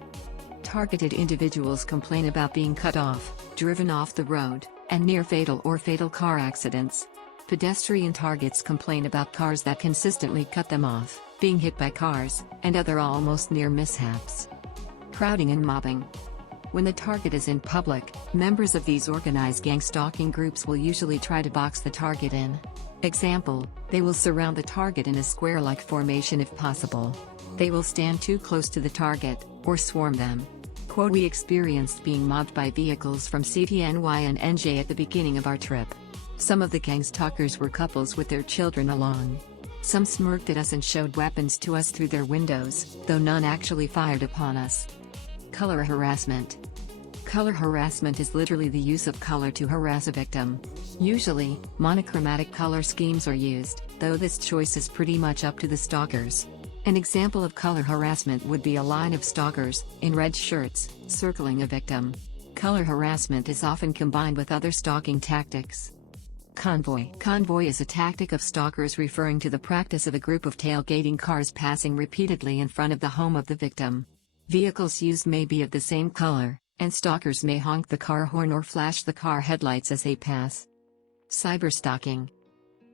Targeted individuals complain about being cut off, driven off the road, and near fatal or fatal car accidents. Pedestrian targets complain about cars that consistently cut them off, being hit by cars, and other almost near mishaps. Crowding and mobbing. When the target is in public, members of these organized gang stalking groups will usually try to box the target in. Example, they will surround the target in a square-like formation if possible. They will stand too close to the target, or swarm them. Quote, "We experienced being mobbed by vehicles from CTNY and NJ at the beginning of our trip. Some of the gang's talkers were couples with their children along. Some smirked at us and showed weapons to us through their windows, though none actually fired upon us." Color harassment. Color harassment is literally the use of color to harass a victim. Usually, monochromatic color schemes are used, though this choice is pretty much up to the stalkers. An example of color harassment would be a line of stalkers, in red shirts, circling a victim. Color harassment is often combined with other stalking tactics. Convoy. Convoy is a tactic of stalkers referring to the practice of a group of tailgating cars passing repeatedly in front of the home of the victim. Vehicles used may be of the same color, and stalkers may honk the car horn or flash the car headlights as they pass. Cyberstalking.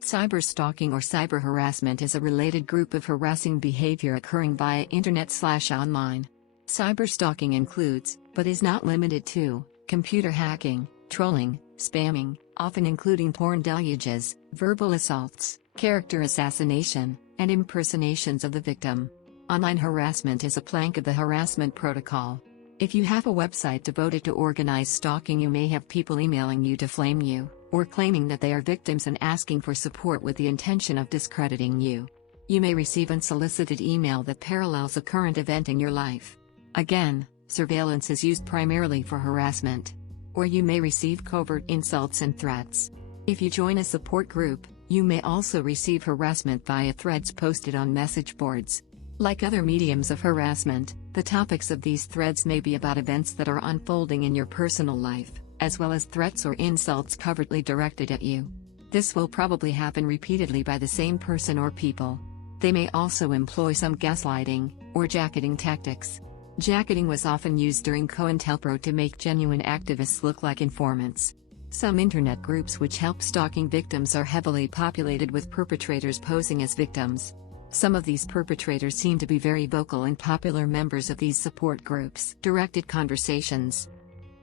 Cyberstalking or cyber harassment is a related group of harassing behavior occurring via internet/online. Cyberstalking includes, but is not limited to, computer hacking, trolling, spamming, often including porn deluges, verbal assaults, character assassination, and impersonations of the victim. Online harassment is a plank of the harassment protocol. If you have a website devoted to organized stalking, you may have people emailing you to flame you, or claiming that they are victims and asking for support with the intention of discrediting you. You may receive unsolicited email that parallels a current event in your life. Again, surveillance is used primarily for harassment. Or you may receive covert insults and threats. If you join a support group, you may also receive harassment via threads posted on message boards. Like other mediums of harassment, the topics of these threads may be about events that are unfolding in your personal life, as well as threats or insults covertly directed at you. This will probably happen repeatedly by the same person or people. They may also employ some gaslighting, or jacketing tactics. Jacketing was often used during COINTELPRO to make genuine activists look like informants. Some internet groups which help stalking victims are heavily populated with perpetrators posing as victims. Some of these perpetrators seem to be very vocal and popular members of these support groups. Directed conversations.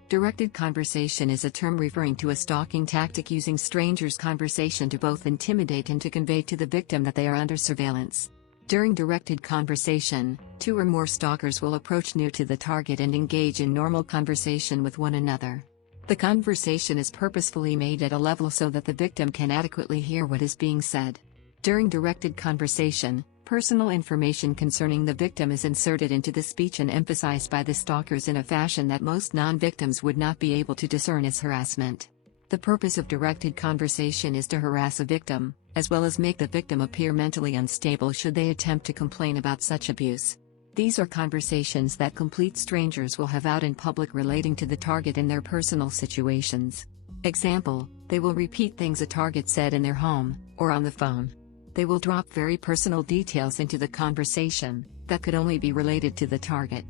Directed conversation is a term referring to a stalking tactic using strangers' conversation to both intimidate and to convey to the victim that they are under surveillance. During directed conversation, two or more stalkers will approach near to the target and engage in normal conversation with one another. The conversation is purposefully made at a level so that the victim can adequately hear what is being said. During directed conversation, personal information concerning the victim is inserted into the speech and emphasized by the stalkers in a fashion that most non-victims would not be able to discern as harassment. The purpose of directed conversation is to harass a victim, as well as make the victim appear mentally unstable should they attempt to complain about such abuse. These are conversations that complete strangers will have out in public relating to the target in their personal situations. Example, they will repeat things a target said in their home, or on the phone. They will drop very personal details into the conversation, that could only be related to the target.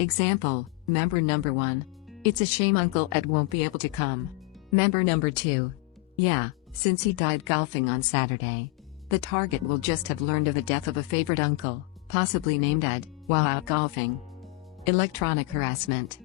Example, member number 1. "It's a shame Uncle Ed won't be able to come." Member number 2. "Yeah, since he died golfing on Saturday." The target will just have learned of the death of a favorite uncle, possibly named Ed, while out golfing. Electronic harassment.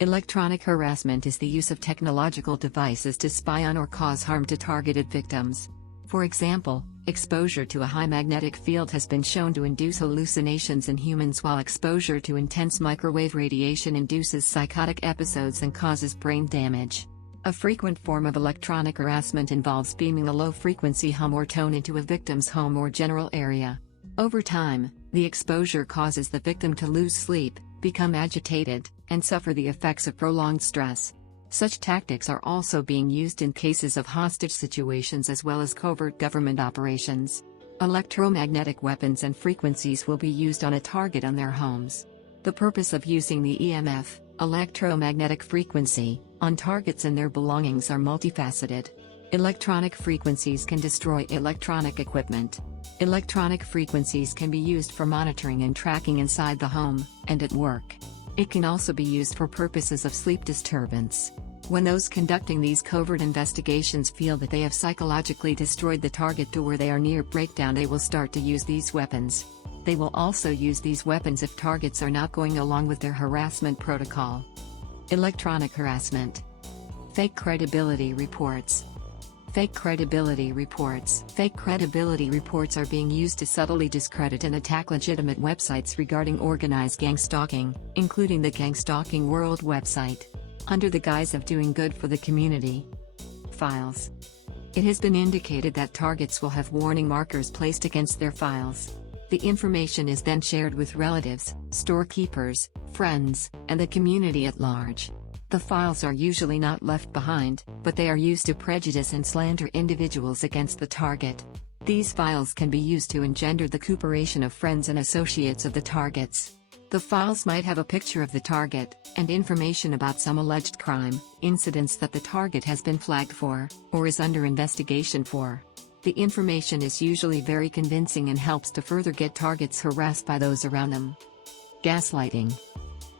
Electronic harassment is the use of technological devices to spy on or cause harm to targeted victims. For example, exposure to a high magnetic field has been shown to induce hallucinations in humans, while exposure to intense microwave radiation induces psychotic episodes and causes brain damage. A frequent form of electronic harassment involves beaming a low-frequency hum or tone into a victim's home or general area. Over time, the exposure causes the victim to lose sleep, become agitated, and suffer the effects of prolonged stress. Such tactics are also being used in cases of hostage situations as well as covert government operations. Electromagnetic weapons and frequencies will be used on a target on their homes. The purpose of using the EMF, electromagnetic frequency, on targets and their belongings are multifaceted. Electronic frequencies can destroy electronic equipment. Electronic frequencies can be used for monitoring and tracking inside the home, and at work. It can also be used for purposes of sleep disturbance. When those conducting these covert investigations feel that they have psychologically destroyed the target to where they are near breakdown, they will start to use these weapons. They will also use these weapons if targets are not going along with their harassment protocol. Electronic harassment. Fake credibility reports. Fake credibility reports. Fake credibility reports are being used to subtly discredit and attack legitimate websites regarding organized gang stalking, including the Gang Stalking World website, under the guise of doing good for the community. Files. It has been indicated that targets will have warning markers placed against their files. The information is then shared with relatives, storekeepers, friends, and the community at large. The files are usually not left behind, but they are used to prejudice and slander individuals against the target. These files can be used to engender the cooperation of friends and associates of the targets. The files might have a picture of the target, and information about some alleged crime, incidents that the target has been flagged for, or is under investigation for. The information is usually very convincing and helps to further get targets harassed by those around them. Gaslighting.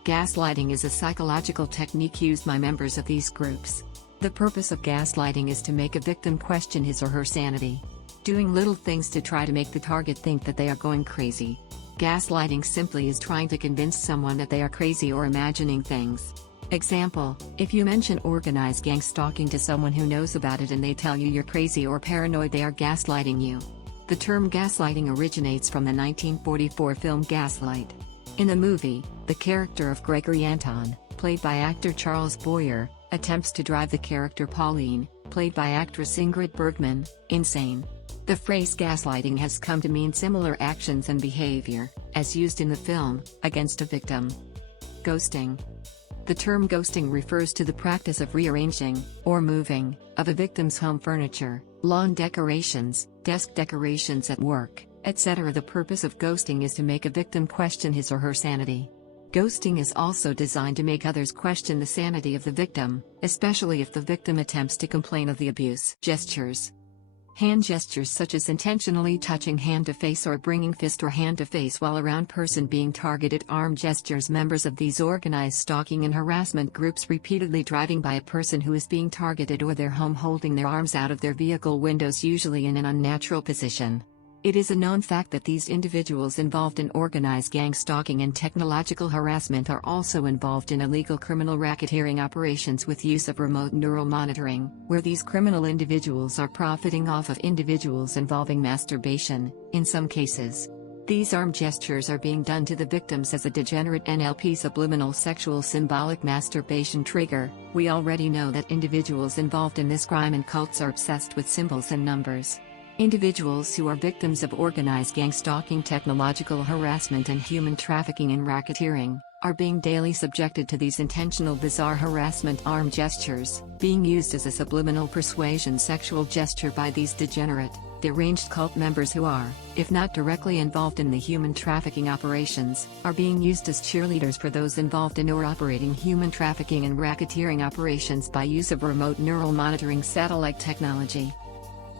Gaslighting is a psychological technique used by members of these groups. The purpose of gaslighting is to make a victim question his or her sanity. Doing little things to try to make the target think that they are going crazy. Gaslighting simply is trying to convince someone that they are crazy or imagining things. Example, if you mention organized gang stalking to someone who knows about it and they tell you you're crazy or paranoid, they are gaslighting you. The term gaslighting originates from the 1944 film Gaslight. In the movie, the character of Gregory Anton, played by actor Charles Boyer, attempts to drive the character Pauline, played by actress Ingrid Bergman, insane. The phrase gaslighting has come to mean similar actions and behavior, as used in the film, against a victim. Ghosting. The term ghosting refers to the practice of rearranging, or moving, of a victim's home furniture, lawn decorations, desk decorations at work, etc. The purpose of ghosting is to make a victim question his or her sanity. Ghosting is also designed to make others question the sanity of the victim, especially if the victim attempts to complain of the abuse. Gestures. Hand gestures such as intentionally touching hand to face or bringing fist or hand to face while around person being targeted. Arm gestures. Members of these organized stalking and harassment groups repeatedly driving by a person who is being targeted or their home holding their arms out of their vehicle windows, usually in an unnatural position. It is a known fact that these individuals involved in organized gang stalking and technological harassment are also involved in illegal criminal racketeering operations with use of remote neural monitoring, where these criminal individuals are profiting off of individuals involving masturbation, in some cases. These arm gestures are being done to the victims as a degenerate NLP subliminal sexual symbolic masturbation trigger. We already know that individuals involved in this crime and cults are obsessed with symbols and numbers. Individuals who are victims of organized gang stalking, technological harassment and human trafficking and racketeering, are being daily subjected to these intentional bizarre harassment arm gestures, being used as a subliminal persuasion sexual gesture by these degenerate, deranged cult members who are, if not directly involved in the human trafficking operations, are being used as cheerleaders for those involved in or operating human trafficking and racketeering operations by use of remote neural monitoring satellite technology.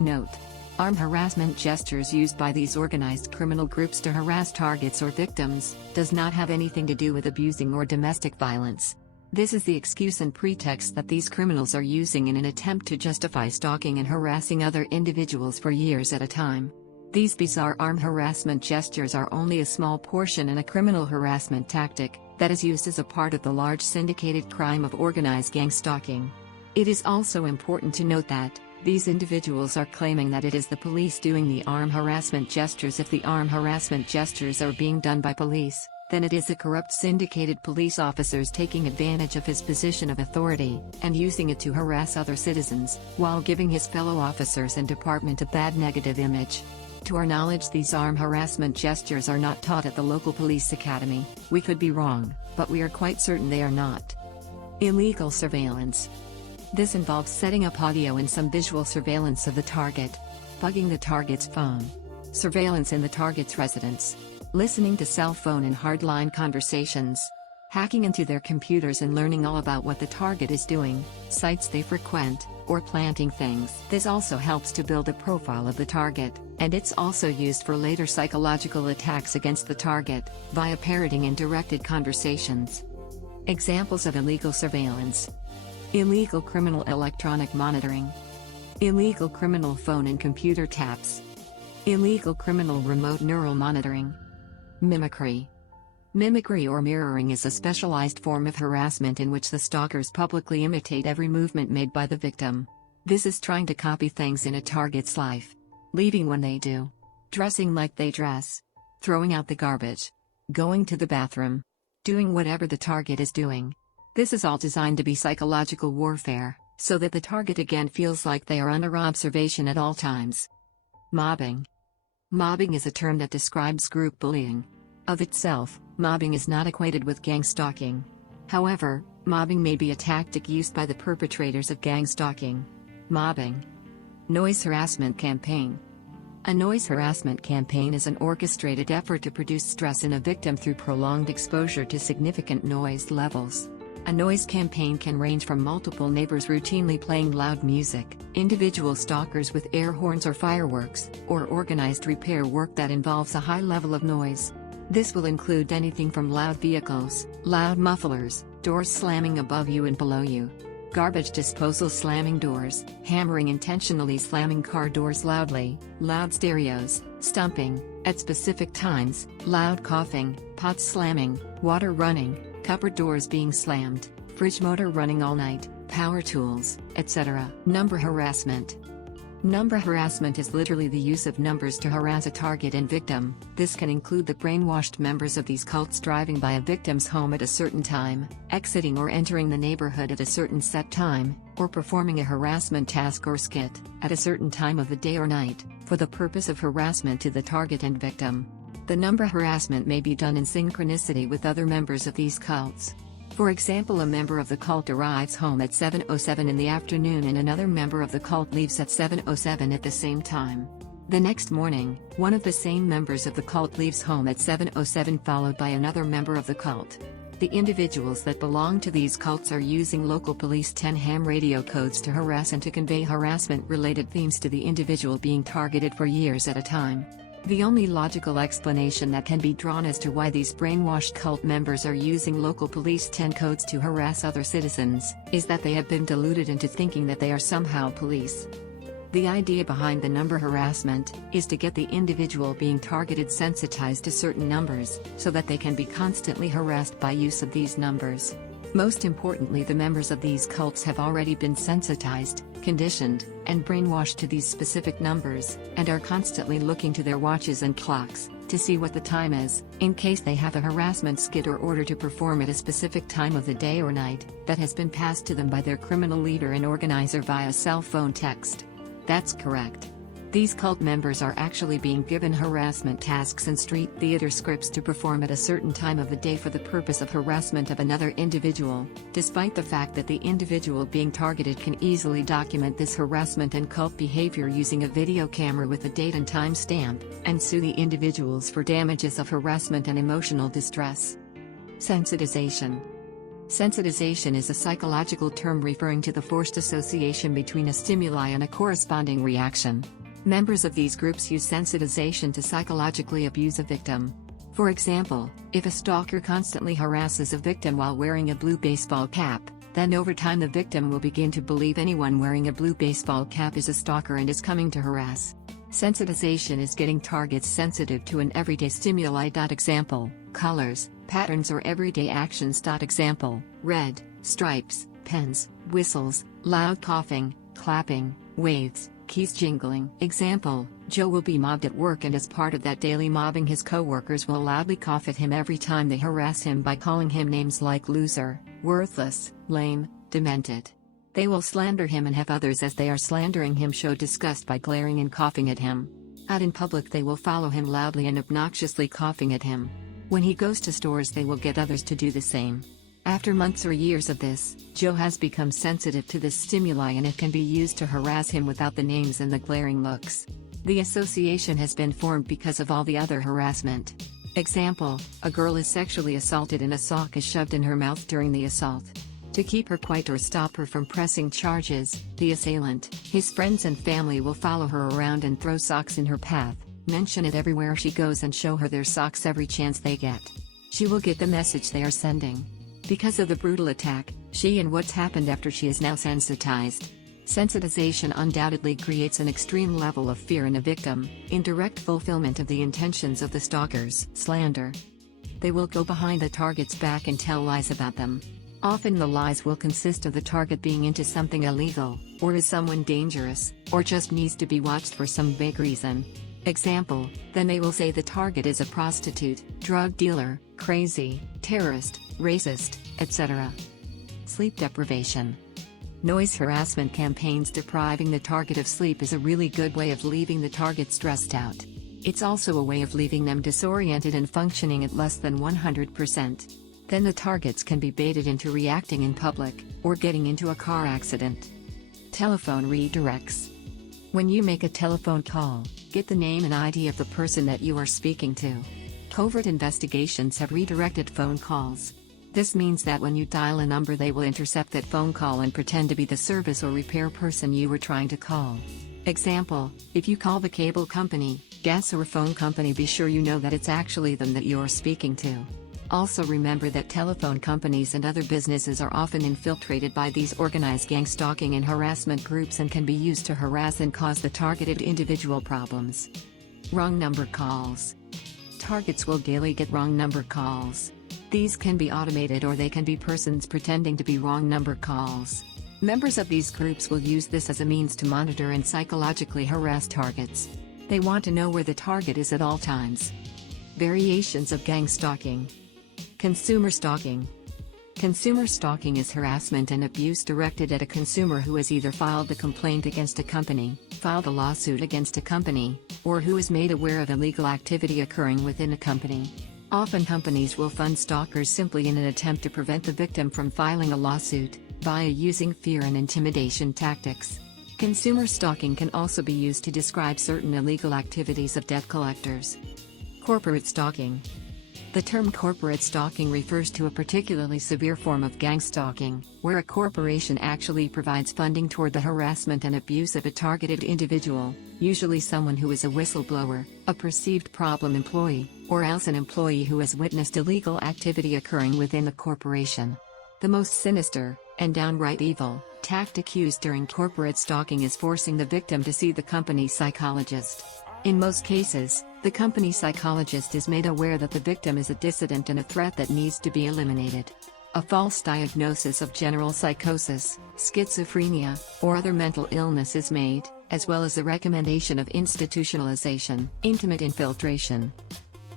Note: arm harassment gestures used by these organized criminal groups to harass targets or victims, does not have anything to do with abusing or domestic violence. This is the excuse and pretext that these criminals are using in an attempt to justify stalking and harassing other individuals for years at a time. These bizarre arm harassment gestures are only a small portion in a criminal harassment tactic that is used as a part of the large syndicated crime of organized gang stalking. It is also important to note that these individuals are claiming that it is the police doing the arm harassment gestures. If the arm harassment gestures are being done by police, then it is a corrupt syndicated police officers taking advantage of his position of authority, and using it to harass other citizens, while giving his fellow officers and department a bad negative image. To our knowledge, these arm harassment gestures are not taught at the local police academy. We could be wrong, but we are quite certain they are not. Illegal surveillance. This involves setting up audio and some visual surveillance of the target, bugging the target's phone, surveillance in the target's residence, listening to cell phone and hardline conversations, hacking into their computers and learning all about what the target is doing, sites they frequent, or planting things. This also helps to build a profile of the target, and it's also used for later psychological attacks against the target, via parroting and directed conversations. Examples of illegal surveillance: illegal criminal electronic monitoring, illegal criminal phone and computer taps, illegal criminal remote neural monitoring. Mimicry. Mimicry or mirroring is a specialized form of harassment in which the stalkers publicly imitate every movement made by the victim. This is trying to copy things in a target's life. Leaving when they do. Dressing like they dress. Throwing out the garbage. Going to the bathroom. Doing whatever the target is doing. This is all designed to be psychological warfare, so that the target again feels like they are under observation at all times. Mobbing. Mobbing is a term that describes group bullying. Of itself, mobbing is not equated with gang stalking. However, mobbing may be a tactic used by the perpetrators of gang stalking. Mobbing. Noise harassment campaign. A noise harassment campaign is an orchestrated effort to produce stress in a victim through prolonged exposure to significant noise levels. A noise campaign can range from multiple neighbors routinely playing loud music, individual stalkers with air horns or fireworks, or organized repair work that involves a high level of noise. This will include anything from loud vehicles, loud mufflers, doors slamming above you and below you, garbage disposal slamming doors, hammering intentionally slamming car doors loudly, loud stereos, stumping, at specific times, loud coughing, pot slamming, water running, cupboard doors being slammed, fridge motor running all night, power tools, etc. Number harassment. Number harassment is literally the use of numbers to harass a target and victim. This can include the brainwashed members of these cults driving by a victim's home at a certain time, exiting or entering the neighborhood at a certain set time, or performing a harassment task or skit at a certain time of the day or night, for the purpose of harassment to the target and victim. The number harassment may be done in synchronicity with other members of these cults. For example, a member of the cult arrives home at 7:07 in the afternoon and another member of the cult leaves at 7:07 at the same time. The next morning, one of the same members of the cult leaves home at 7:07 followed by another member of the cult. The individuals that belong to these cults are using local police 10 ham radio codes to harass and to convey harassment-related themes to the individual being targeted for years at a time. The only logical explanation that can be drawn as to why these brainwashed cult members are using local police 10 codes to harass other citizens, is that they have been deluded into thinking that they are somehow police. The idea behind the number harassment is to get the individual being targeted sensitized to certain numbers, so that they can be constantly harassed by use of these numbers. Most importantly, the members of these cults have already been sensitized, conditioned, and brainwashed to these specific numbers, and are constantly looking to their watches and clocks to see what the time is, in case they have a harassment skit or order to perform at a specific time of the day or night, that has been passed to them by their criminal leader and organizer via cell phone text. That's correct. These cult members are actually being given harassment tasks and street theater scripts to perform at a certain time of the day for the purpose of harassment of another individual, despite the fact that the individual being targeted can easily document this harassment and cult behavior using a video camera with a date and time stamp, and sue the individuals for damages of harassment and emotional distress. Sensitization. Sensitization is a psychological term referring to the forced association between a stimuli and a corresponding reaction. Members of these groups use sensitization to psychologically abuse a victim. For example, if a stalker constantly harasses a victim while wearing a blue baseball cap, then over time the victim will begin to believe anyone wearing a blue baseball cap is a stalker and is coming to harass. Sensitization is getting targets sensitive to an everyday stimuli. Example, colors, patterns or everyday actions. Example, red, stripes, pens, whistles, loud coughing, clapping, waves, keys jingling. Example, Joe will be mobbed at work, and as part of that daily mobbing his co-workers will loudly cough at him every time they harass him by calling him names like loser, worthless, lame, demented. They will slander him and have others as they are slandering him show disgust by glaring and coughing at him. Out in public they will follow him loudly and obnoxiously coughing at him. When he goes to stores they will get others to do the same. After months or years of this, Joe has become sensitive to this stimuli and it can be used to harass him without the names and the glaring looks. The association has been formed because of all the other harassment. Example, a girl is sexually assaulted and a sock is shoved in her mouth during the assault. To keep her quiet or stop her from pressing charges, the assailant, his friends and family will follow her around and throw socks in her path, mention it everywhere she goes and show her their socks every chance they get. She will get the message they are sending. Because of the brutal attack, she and what's happened after she is now sensitized. Sensitization undoubtedly creates an extreme level of fear in a victim, in direct fulfillment of the intentions of the stalkers. Slander. They will go behind the target's back and tell lies about them. Often the lies will consist of the target being into something illegal, or is someone dangerous, or just needs to be watched for some vague reason. Example, then they will say the target is a prostitute, drug dealer, crazy, terrorist, racist, etc. Sleep deprivation. Noise harassment campaigns depriving the target of sleep is a really good way of leaving the target stressed out. It's also a way of leaving them disoriented and functioning at less than 100%. Then the targets can be baited into reacting in public, or getting into a car accident. Telephone redirects. When you make a telephone call, get the name and ID of the person that you are speaking to. Covert investigations have redirected phone calls. This means that when you dial a number, they will intercept that phone call and pretend to be the service or repair person you were trying to call. Example, if you call the cable company, gas or phone company, be sure you know that it's actually them that you are speaking to. Also remember that telephone companies and other businesses are often infiltrated by these organized gang stalking and harassment groups and can be used to harass and cause the targeted individual problems. Wrong number calls. Targets will daily get wrong number calls. These can be automated or they can be persons pretending to be wrong number calls. Members of these groups will use this as a means to monitor and psychologically harass targets. They want to know where the target is at all times. Variations of gang stalking. Consumer stalking. Consumer stalking is harassment and abuse directed at a consumer who has either filed a complaint against a company, filed a lawsuit against a company, or who is made aware of illegal activity occurring within a company. Often companies will fund stalkers simply in an attempt to prevent the victim from filing a lawsuit, via using fear and intimidation tactics. Consumer stalking can also be used to describe certain illegal activities of debt collectors. Corporate stalking. The term corporate stalking refers to a particularly severe form of gang stalking, where a corporation actually provides funding toward the harassment and abuse of a targeted individual, usually someone who is a whistleblower, a perceived problem employee, or else an employee who has witnessed illegal activity occurring within the corporation. The most sinister, and downright evil, tactic used during corporate stalking is forcing the victim to see the company psychologist. In most cases, the company psychologist is made aware that the victim is a dissident and a threat that needs to be eliminated. A false diagnosis of general psychosis, schizophrenia, or other mental illness is made, as well as a recommendation of institutionalization, intimate infiltration.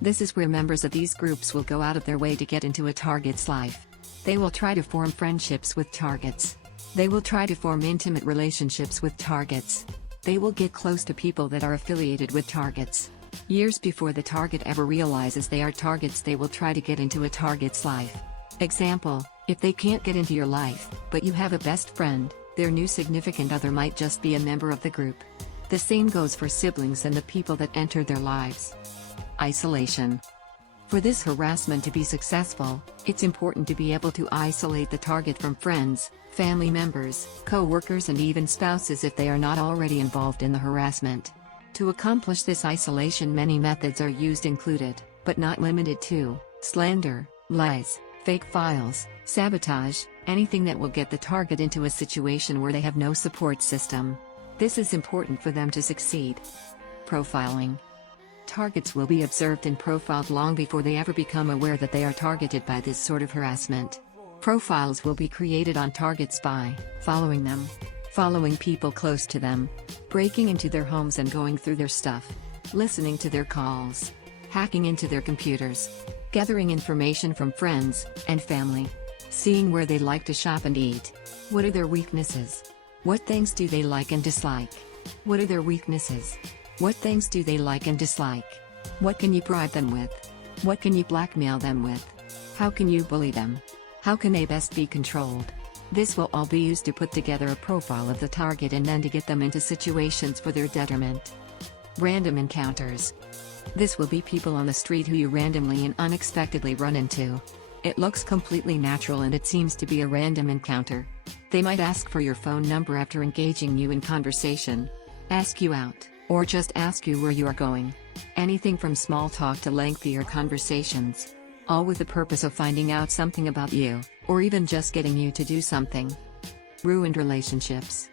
This is where members of these groups will go out of their way to get into a target's life. They will try to form friendships with targets. They will try to form intimate relationships with targets. They will get close to people that are affiliated with targets. Years before the target ever realizes they are targets, they will try to get into a target's life. Example, if they can't get into your life, but you have a best friend, their new significant other might just be a member of the group. The same goes for siblings and the people that enter their lives. Isolation. For this harassment to be successful, it's important to be able to isolate the target from friends, family members, co-workers and even spouses if they are not already involved in the harassment. To accomplish this isolation, many methods are used, included, but not limited to, slander, lies, fake files, sabotage, anything that will get the target into a situation where they have no support system. This is important for them to succeed. Profiling. Targets will be observed and profiled long before they ever become aware that they are targeted by this sort of harassment. Profiles will be created on targets by following them, following people close to them, breaking into their homes and going through their stuff, listening to their calls, hacking into their computers, gathering information from friends and family, seeing where they like to shop and eat. What are their weaknesses? What things do they like and dislike? What are their weaknesses? What things do they like and dislike? What can you bribe them with? What can you blackmail them with? How can you bully them? How can they best be controlled? This will all be used to put together a profile of the target and then to get them into situations for their detriment. Random encounters. This will be people on the street who you randomly and unexpectedly run into. It looks completely natural and it seems to be a random encounter. They might ask for your phone number after engaging you in conversation, ask you out, or just ask you where you are going. Anything from small talk to lengthier conversations. All with the purpose of finding out something about you, or even just getting you to do something. Ruined relationships.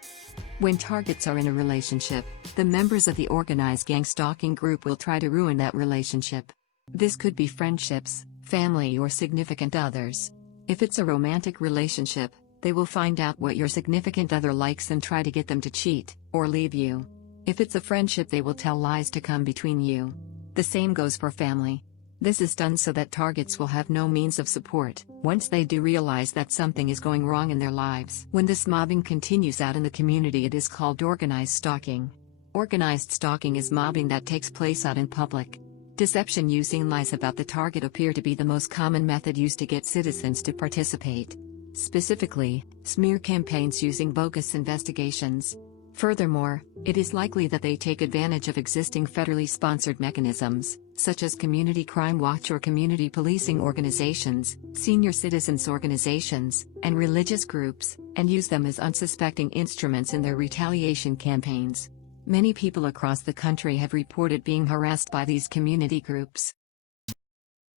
When targets are in a relationship, the members of the organized gang stalking group will try to ruin that relationship. This could be friendships, family or significant others. If it's a romantic relationship, they will find out what your significant other likes and try to get them to cheat, or leave you. If it's a friendship, they will tell lies to come between you. The same goes for family. This is done so that targets will have no means of support once they do realize that something is going wrong in their lives. When this mobbing continues out in the community, it is called organized stalking. Organized stalking is mobbing that takes place out in public. Deception using lies about the target appear to be the most common method used to get citizens to participate. Specifically, smear campaigns using bogus investigations. Furthermore, it is likely that they take advantage of existing federally sponsored mechanisms, such as Community Crime Watch or community policing organizations, senior citizens organizations, and religious groups, and use them as unsuspecting instruments in their retaliation campaigns. Many people across the country have reported being harassed by these community groups.